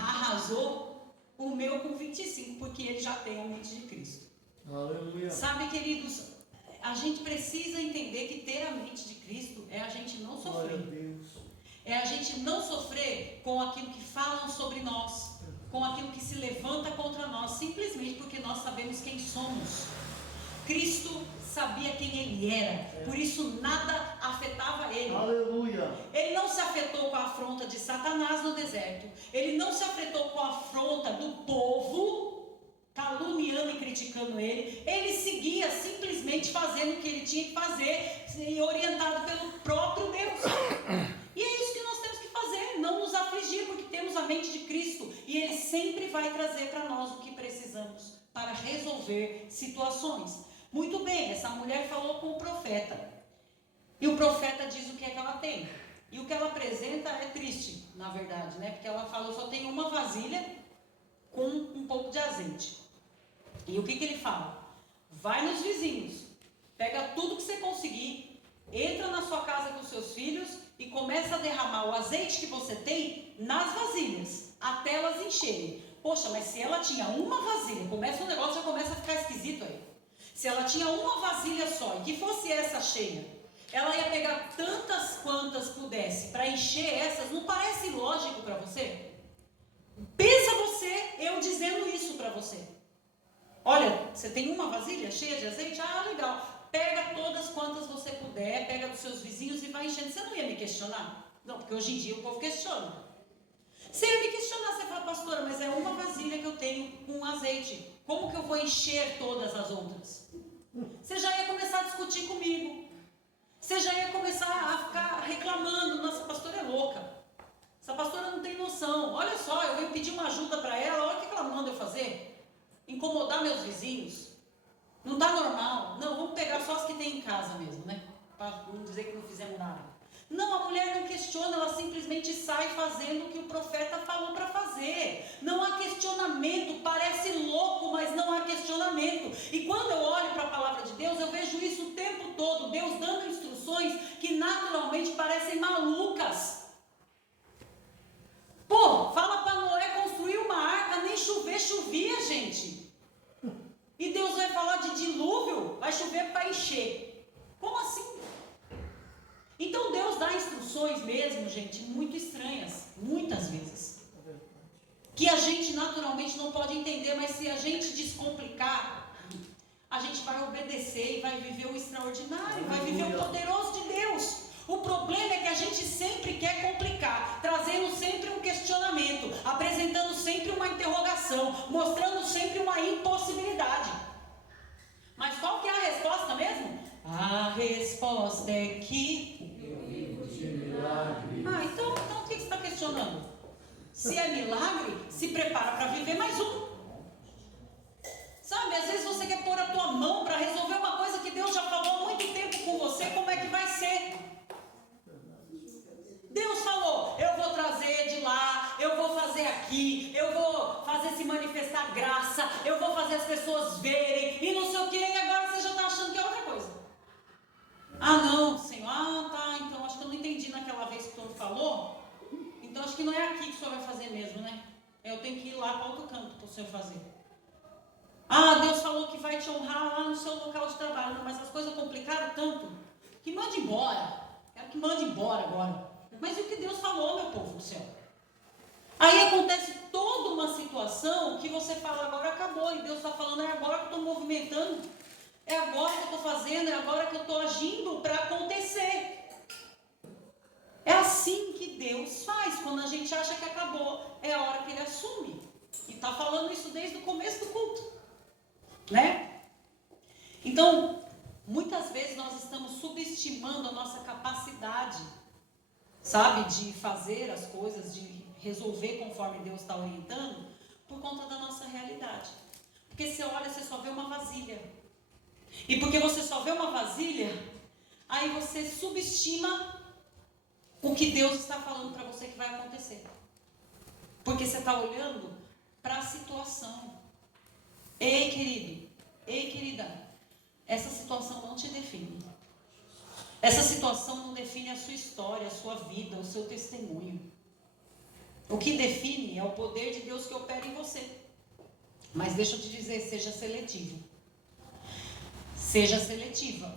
arrasou, o meu com 25, porque ele já tem a mente de Cristo. Aleluia. Sabe, queridos, a gente precisa entender que ter a mente de Cristo é a gente não Glória a sofrer. Deus. É a gente não sofrer com aquilo que falam sobre nós, com aquilo que se levanta contra nós, simplesmente porque nós sabemos quem somos. Cristo sabia quem ele era, por isso nada afetava ele. Aleluia. Ele não se afetou com a afronta de Satanás no deserto. Ele não se afetou com a afronta do povo, caluniando e criticando ele. Ele seguia simplesmente fazendo o que ele tinha que fazer, e orientado pelo próprio Deus. E é isso que nós temos que fazer, não nos afligir, porque temos a mente de Cristo. E Ele sempre vai trazer para nós o que precisamos para resolver situações. Muito bem, essa mulher falou com o profeta. E o profeta diz o que é que ela tem. E o que ela apresenta é triste, na verdade, né? Porque ela fala: eu só tenho uma vasilha com um pouco de azeite. E o que ele fala? Vai nos vizinhos, pega tudo que você conseguir, entra na sua casa com seus filhos e começa a derramar o azeite que você tem nas vasilhas, até elas encherem. Poxa, mas se ela tinha uma vasilha, começa o negócio, já começa a ficar esquisito aí. Se ela tinha uma vasilha só e que fosse essa cheia, ela ia pegar tantas quantas pudesse para encher essas. Não parece lógico para você? Pensa você, eu dizendo isso para você. Olha, você tem uma vasilha cheia de azeite? Ah, legal. Pega todas quantas você puder, pega dos seus vizinhos e vai enchendo. Você não ia me questionar? Não, porque hoje em dia o povo questiona. Você ia me questionar, você fala: pastora, mas é uma vasilha que eu tenho com azeite. Como que eu vou encher todas as outras? Você já ia começar a discutir comigo. Você já ia começar a ficar reclamando: nossa, a pastora é louca. Essa pastora não tem noção. Olha só, eu venho pedir uma ajuda para ela, olha o que ela manda eu fazer. Incomodar meus vizinhos. Não está normal. Não, vamos pegar só as que tem em casa mesmo, né? Para não dizer que não fizemos nada. Não, a mulher não questiona, ela simplesmente sai fazendo o que o profeta falou para fazer. Não há questionamento, parece louco, mas não há questionamento. E quando eu olho para a palavra de Deus, eu vejo isso o tempo todo, Deus dando instruções que naturalmente parecem malucas. Pô, fala para Noé construir uma arca, nem chover, chovia, gente. E Deus vai falar de dilúvio, vai chover para encher. Como assim? Então Deus dá instruções mesmo, gente, muito estranhas, muitas vezes, que a gente naturalmente não pode entender, mas se a gente descomplicar, a gente vai obedecer e vai viver o extraordinário, vai viver o poderoso de Deus. O problema é que a gente sempre quer complicar, trazendo sempre um questionamento, apresentando sempre uma interrogação, mostrando sempre uma impossibilidade. Mas qual que é a resposta mesmo? A resposta é que... então o que você está questionando? Se é milagre, se prepara para viver mais um. Sabe, às vezes você quer pôr a tua mão para resolver uma coisa que Deus já falou há muito tempo com você, como é que vai ser? Deus falou: eu vou trazer de lá, eu vou fazer aqui, eu vou fazer se manifestar pessoas verem, e não sei o que, e agora você já está achando que é outra coisa. Ah, não, Senhor, tá, então acho que eu não entendi naquela vez que o Senhor falou, então acho que não é aqui que o Senhor vai fazer mesmo, né? Eu tenho que ir lá para outro canto para o Senhor fazer. Ah, Deus falou que vai te honrar lá no seu local de trabalho, não, mas as coisas complicaram tanto, que mande embora, quero que mande embora agora. Mas e o que Deus falou, meu povo do céu? Aí acontece toda uma situação que você fala, agora acabou, e Deus está falando, é agora que eu estou movimentando, é agora que eu estou fazendo, é agora que eu estou agindo para acontecer. É assim que Deus faz, quando a gente acha que acabou, é a hora que Ele assume. E está falando isso desde o começo do culto, né? Então, muitas vezes nós estamos subestimando a nossa capacidade, sabe, de fazer as coisas, de resolver conforme Deus está orientando, por conta da nossa realidade. Porque você olha, você só vê uma vasilha. E porque você só vê uma vasilha, aí você subestima o que Deus está falando para você que vai acontecer. Porque você está olhando para a situação. Ei, querido, ei, querida, essa situação não te define. Essa situação não define a sua história, a sua vida, o seu testemunho. O que define é o poder de Deus que opera em você. Mas deixa eu te dizer, seja seletivo. Seja seletiva.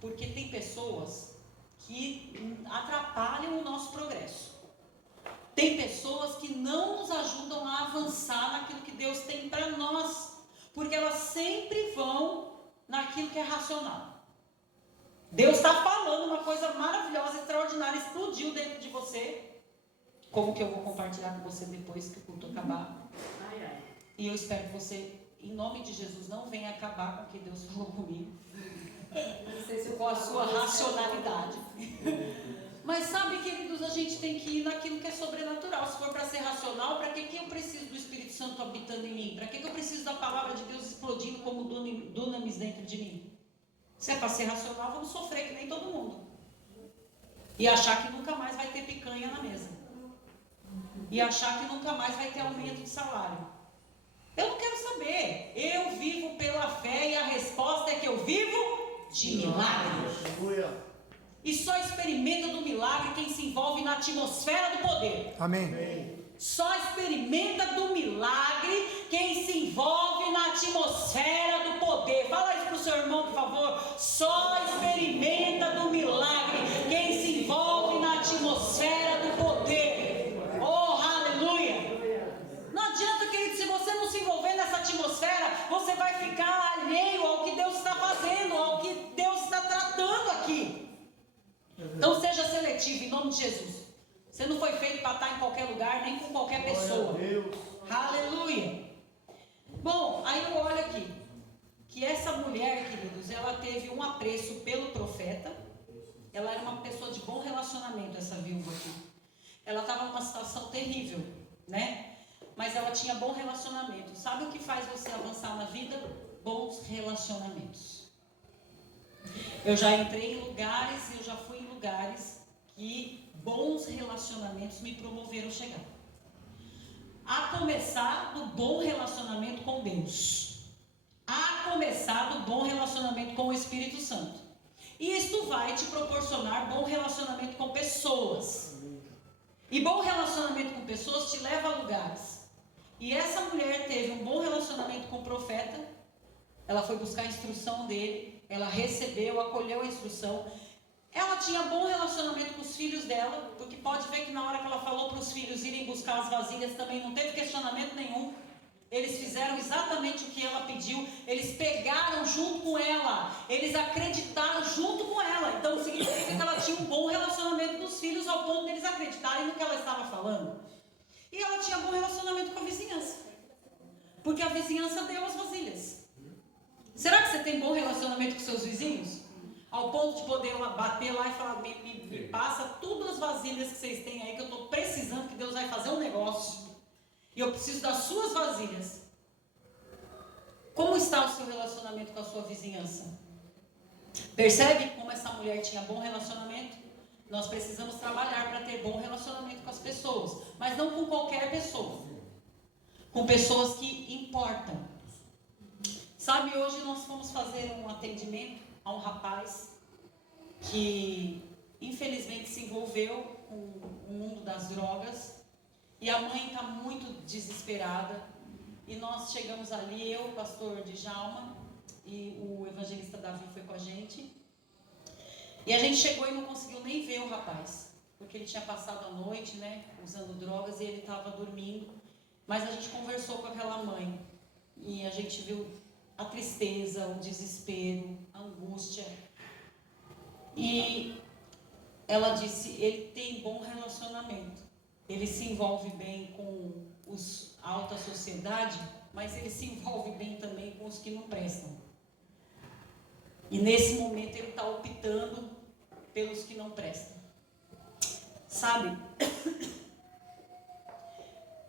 Porque tem pessoas que atrapalham o nosso progresso. Tem pessoas que não nos ajudam a avançar naquilo que Deus tem para nós. Porque elas sempre vão naquilo que é racional. Deus está falando uma coisa maravilhosa, extraordinária, explodiu dentro de você. Como que eu vou compartilhar com você depois que o culto acabar. E eu espero que você, em nome de Jesus, não venha acabar com o que Deus falou comigo. Com a sua racionalidade. Mas sabe, queridos, a gente tem que ir naquilo que é sobrenatural. Se for para ser racional, para que eu preciso do Espírito Santo habitando em mim? Para que eu preciso da palavra de Deus explodindo como dunamis dentro de mim? Se é para ser racional, vamos sofrer que nem todo mundo. E achar que nunca mais vai ter picanha na mesa. E achar que nunca mais vai ter aumento de salário. Eu não quero saber. Eu vivo pela fé e a resposta é que eu vivo de milagre. E só experimenta do milagre quem se envolve na atmosfera do poder. Amém. Só experimenta do milagre quem se envolve na atmosfera do poder. Fala isso para o seu irmão, por favor. Só experimenta do milagre quem se envolve na atmosfera do poder. Oh, aleluia! Não adianta, querido, se você não se envolver nessa atmosfera, você vai ficar alheio ao que Deus está fazendo, ao que Deus está tratando aqui. Então seja seletivo, em nome de Jesus. Você não foi feito para estar em qualquer lugar, nem com qualquer pessoa. Aleluia! Bom, aí eu olho aqui, que essa mulher, queridos, ela teve um apreço pelo profeta. Ela era uma pessoa de bom relacionamento, essa viúva aqui. Ela estava numa situação terrível, né? Mas ela tinha bom relacionamento. Sabe o que faz você avançar na vida? Bons relacionamentos. Eu já entrei em lugares e eu já fui em lugares que bons relacionamentos me promoveram chegar. A começar do bom relacionamento com Deus. A começar do bom relacionamento com o Espírito Santo. E isto vai te proporcionar bom relacionamento com pessoas. E bom relacionamento com pessoas te leva a lugares. E essa mulher teve um bom relacionamento com o profeta. Ela foi buscar a instrução dele. Ela recebeu, acolheu a instrução. Ela tinha bom relacionamento com os filhos dela. Porque pode ver que na hora que ela falou para os filhos irem buscar as vasilhas também não teve questionamento nenhum. Eles fizeram exatamente o que ela pediu. Eles pegaram junto com ela. Eles acreditaram junto com ela. Então significa que ela tinha um bom relacionamento com os filhos ao ponto de eles acreditarem no que ela estava falando. E ela tinha bom relacionamento com a vizinhança. Porque a vizinhança deu as vasilhas. Será que você tem bom relacionamento com seus vizinhos? Ao ponto de poder bater lá e falar, me passa todas as vasilhas que vocês têm aí, que eu estou precisando, que Deus vai fazer um negócio. E eu preciso das suas vasilhas. Como está o seu relacionamento com a sua vizinhança? Percebe como essa mulher tinha bom relacionamento? Nós precisamos trabalhar para ter bom relacionamento com as pessoas. Mas não com qualquer pessoa. Com pessoas que importam. Sabe, hoje nós fomos fazer um atendimento a um rapaz que infelizmente se envolveu com o mundo das drogas e a mãe está muito desesperada. E nós chegamos ali, eu, o pastor Djalma e o evangelista Davi foi com a gente. E a gente chegou e não conseguiu nem ver o rapaz, porque ele tinha passado a noite, né, usando drogas e ele estava dormindo. Mas a gente conversou com aquela mãe e a gente viu a tristeza, o desespero, a angústia. E ela disse, ele tem bom relacionamento, ele se envolve bem com a alta sociedade, mas ele se envolve bem também com os que não prestam. E nesse momento ele está optando pelos que não prestam. Sabe,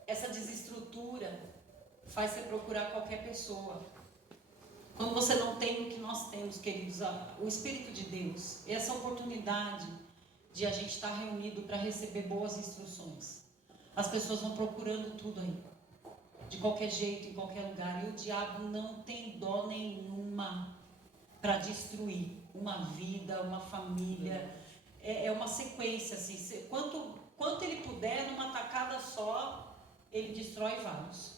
essa desestrutura faz você procurar qualquer pessoa. Quando você não tem o que nós temos, queridos, o Espírito de Deus, essa oportunidade de a gente estar reunido para receber boas instruções. As pessoas vão procurando tudo aí, de qualquer jeito, em qualquer lugar, e o diabo não tem dó nenhuma para destruir uma vida, uma família. É uma sequência, assim, quanto ele puder, numa tacada só, ele destrói vários.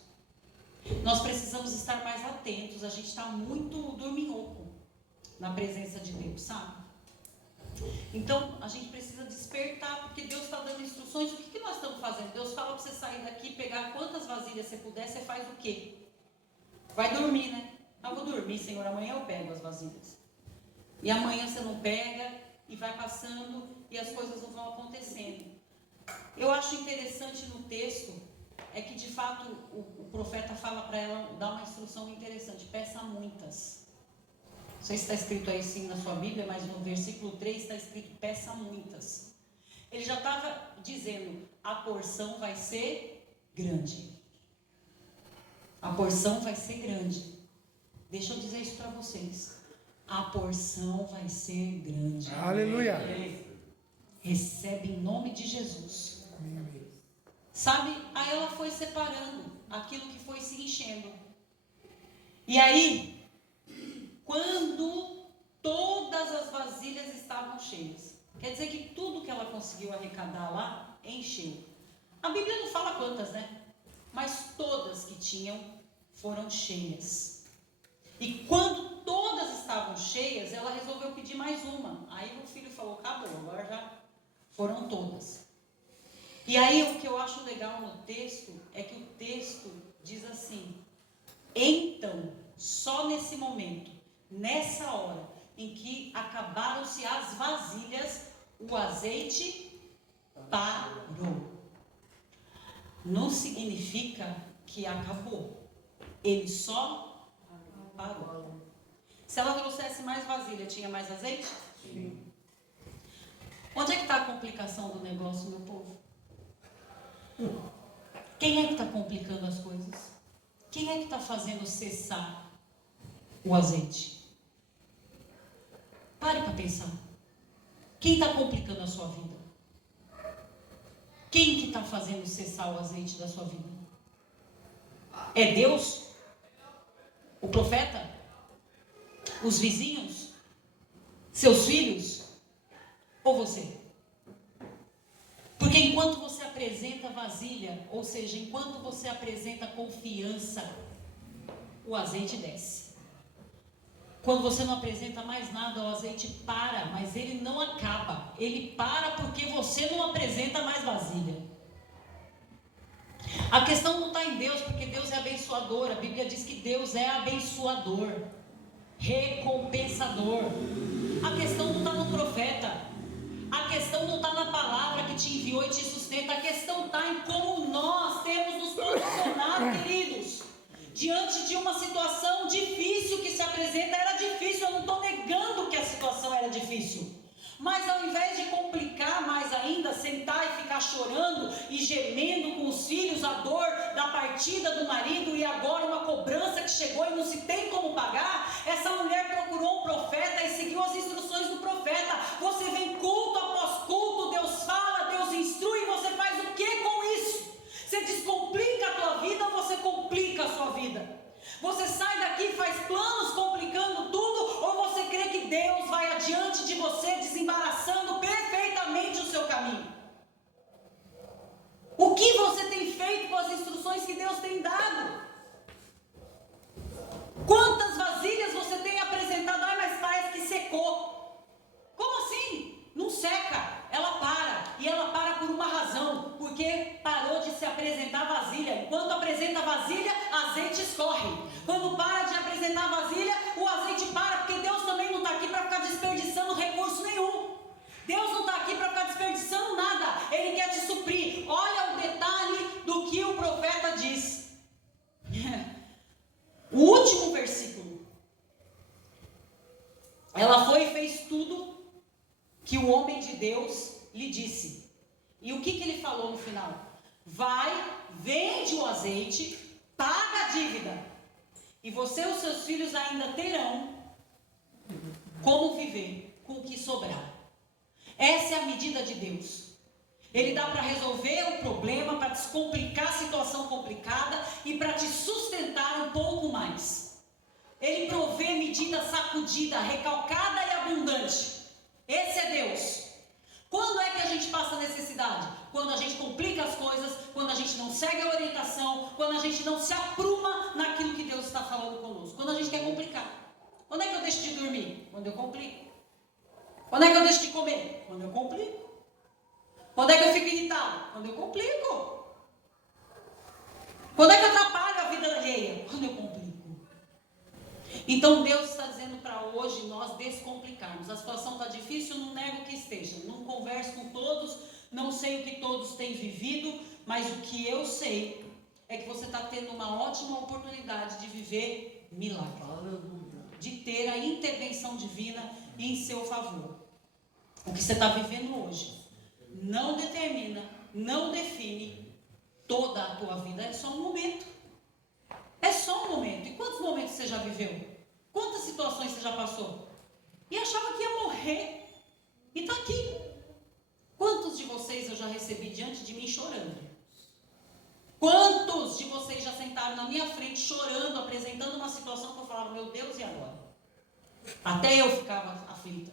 Nós precisamos estar mais atentos, a gente está muito dorminhoco na presença de Deus, sabe? Então, a gente precisa despertar, porque Deus está dando instruções. O que nós estamos fazendo? Deus fala para você sair daqui, pegar quantas vasilhas você puder, você faz o quê? Vai dormir, né? Eu vou dormir, Senhor, amanhã eu pego as vasilhas. E amanhã você não pega, e vai passando, e as coisas não vão acontecendo. Eu acho interessante no texto, é que de fato o profeta fala para ela, dá uma instrução interessante, peça muitas. Não sei se está escrito aí sim na sua Bíblia, mas no versículo 3 está escrito, peça muitas. Ele já estava dizendo, a porção vai ser grande. A porção vai ser grande. Deixa eu dizer isso para vocês. A porção vai ser grande. Aleluia. Recebe em nome de Jesus. Sabe, aí ela foi separando aquilo que foi se enchendo. E aí, quando todas as vasilhas estavam cheias, quer dizer que tudo que ela conseguiu arrecadar lá, encheu. A Bíblia não fala quantas, né? Mas todas que tinham foram cheias. E quando todas estavam cheias, ela resolveu pedir mais uma. Aí o filho falou, acabou, agora já foram todas. E aí o que eu acho legal no texto, é que o texto diz assim, então, só nesse momento, nessa hora, em que acabaram-se as vasilhas, o azeite parou. Não significa que acabou. Ele só parou. Se ela trouxesse mais vasilha, tinha mais azeite? Sim. Onde é que está a complicação do negócio, meu povo? Quem é que está complicando as coisas? Quem é que está fazendo cessar o azeite? Pare para pensar. Quem está complicando a sua vida? Quem que está fazendo cessar o azeite da sua vida? É Deus? O profeta? Os vizinhos? Seus filhos? Ou você? Porque enquanto você apresenta vasilha, ou seja, enquanto você apresenta confiança, o azeite desce. Quando você não apresenta mais nada, o azeite para, mas ele não acaba. Ele para porque você não apresenta mais vasilha. A questão não está em Deus, porque Deus é abençoador. A Bíblia diz que Deus é abençoador, recompensador. A questão não está no profeta. A questão não está na palavra que te enviou e te sustenta. A questão está em como nós temos nos posicionado, queridos. Diante de uma situação difícil que se apresenta, era difícil, eu não estou negando que a situação era difícil. Mas ao invés de complicar mais ainda, sentar e ficar chorando e gemendo com os filhos a dor da partida do marido e agora uma cobrança que chegou e não se tem como pagar, essa mulher procurou um profeta e seguiu as instruções do profeta. Você vem culto após culto, Deus fala, Deus instrui, você faz o que com isso? Você descomplica a tua vida ou você complica a sua vida? Você sai daqui e faz plano vasilha, azeite escorre. Quando para de apresentar vasilha, o azeite para, porque Deus também não está aqui para ficar desperdiçando recurso nenhum. Deus não está aqui para ficar desperdiçando nada. Ele quer te suprir. Olha o detalhe do que o profeta diz. O último versículo. Ela foi e fez tudo que o homem de Deus lhe disse. E o que ele falou no final? Vai, vende o azeite, paga a dívida. E você e os seus filhos ainda terão como viver com o que sobrar. Essa é a medida de Deus. Ele dá para resolver o problema, para descomplicar a situação complicada e para te sustentar um pouco mais. Ele provê medida sacudida, recalcada e abundante. Esse é Deus. Quando é que a gente passa necessidade? Quando a gente complica as coisas, quando a gente não segue a orientação, quando a gente não se apruma naquilo que Deus está falando conosco. Quando a gente quer complicar. Quando é que eu deixo de dormir? Quando eu complico. Quando é que eu deixo de comer? Quando eu complico. Quando é que eu fico irritado? Quando eu complico. Quando é que eu atrapalho a vida alheia? Quando eu complico. Então Deus está dizendo para hoje nós descomplicarmos. A situação está difícil, não nego que esteja. Não converso com todos, não sei o que todos têm vivido, mas o que eu sei é que você está tendo uma ótima oportunidade de viver milagre. De ter a intervenção divina em seu favor. O que você está vivendo hoje não determina, não define toda a tua vida. É só um momento. É só um momento. E quantos momentos você já viveu? Quantas situações você já passou? E achava que ia morrer. E está aqui. Quantos de vocês eu já recebi diante de mim chorando? Quantos de vocês já sentaram na minha frente chorando, apresentando uma situação que eu falava, meu Deus, e agora? Até eu ficava aflita.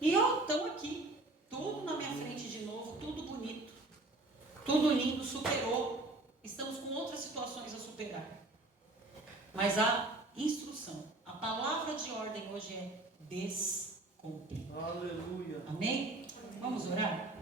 E estão aqui, tudo na minha frente de novo, tudo bonito, tudo lindo, superou. Estamos com outras situações a superar. Mas a instrução, a palavra de ordem hoje é descomplica. Aleluia. Amém? Vamos orar?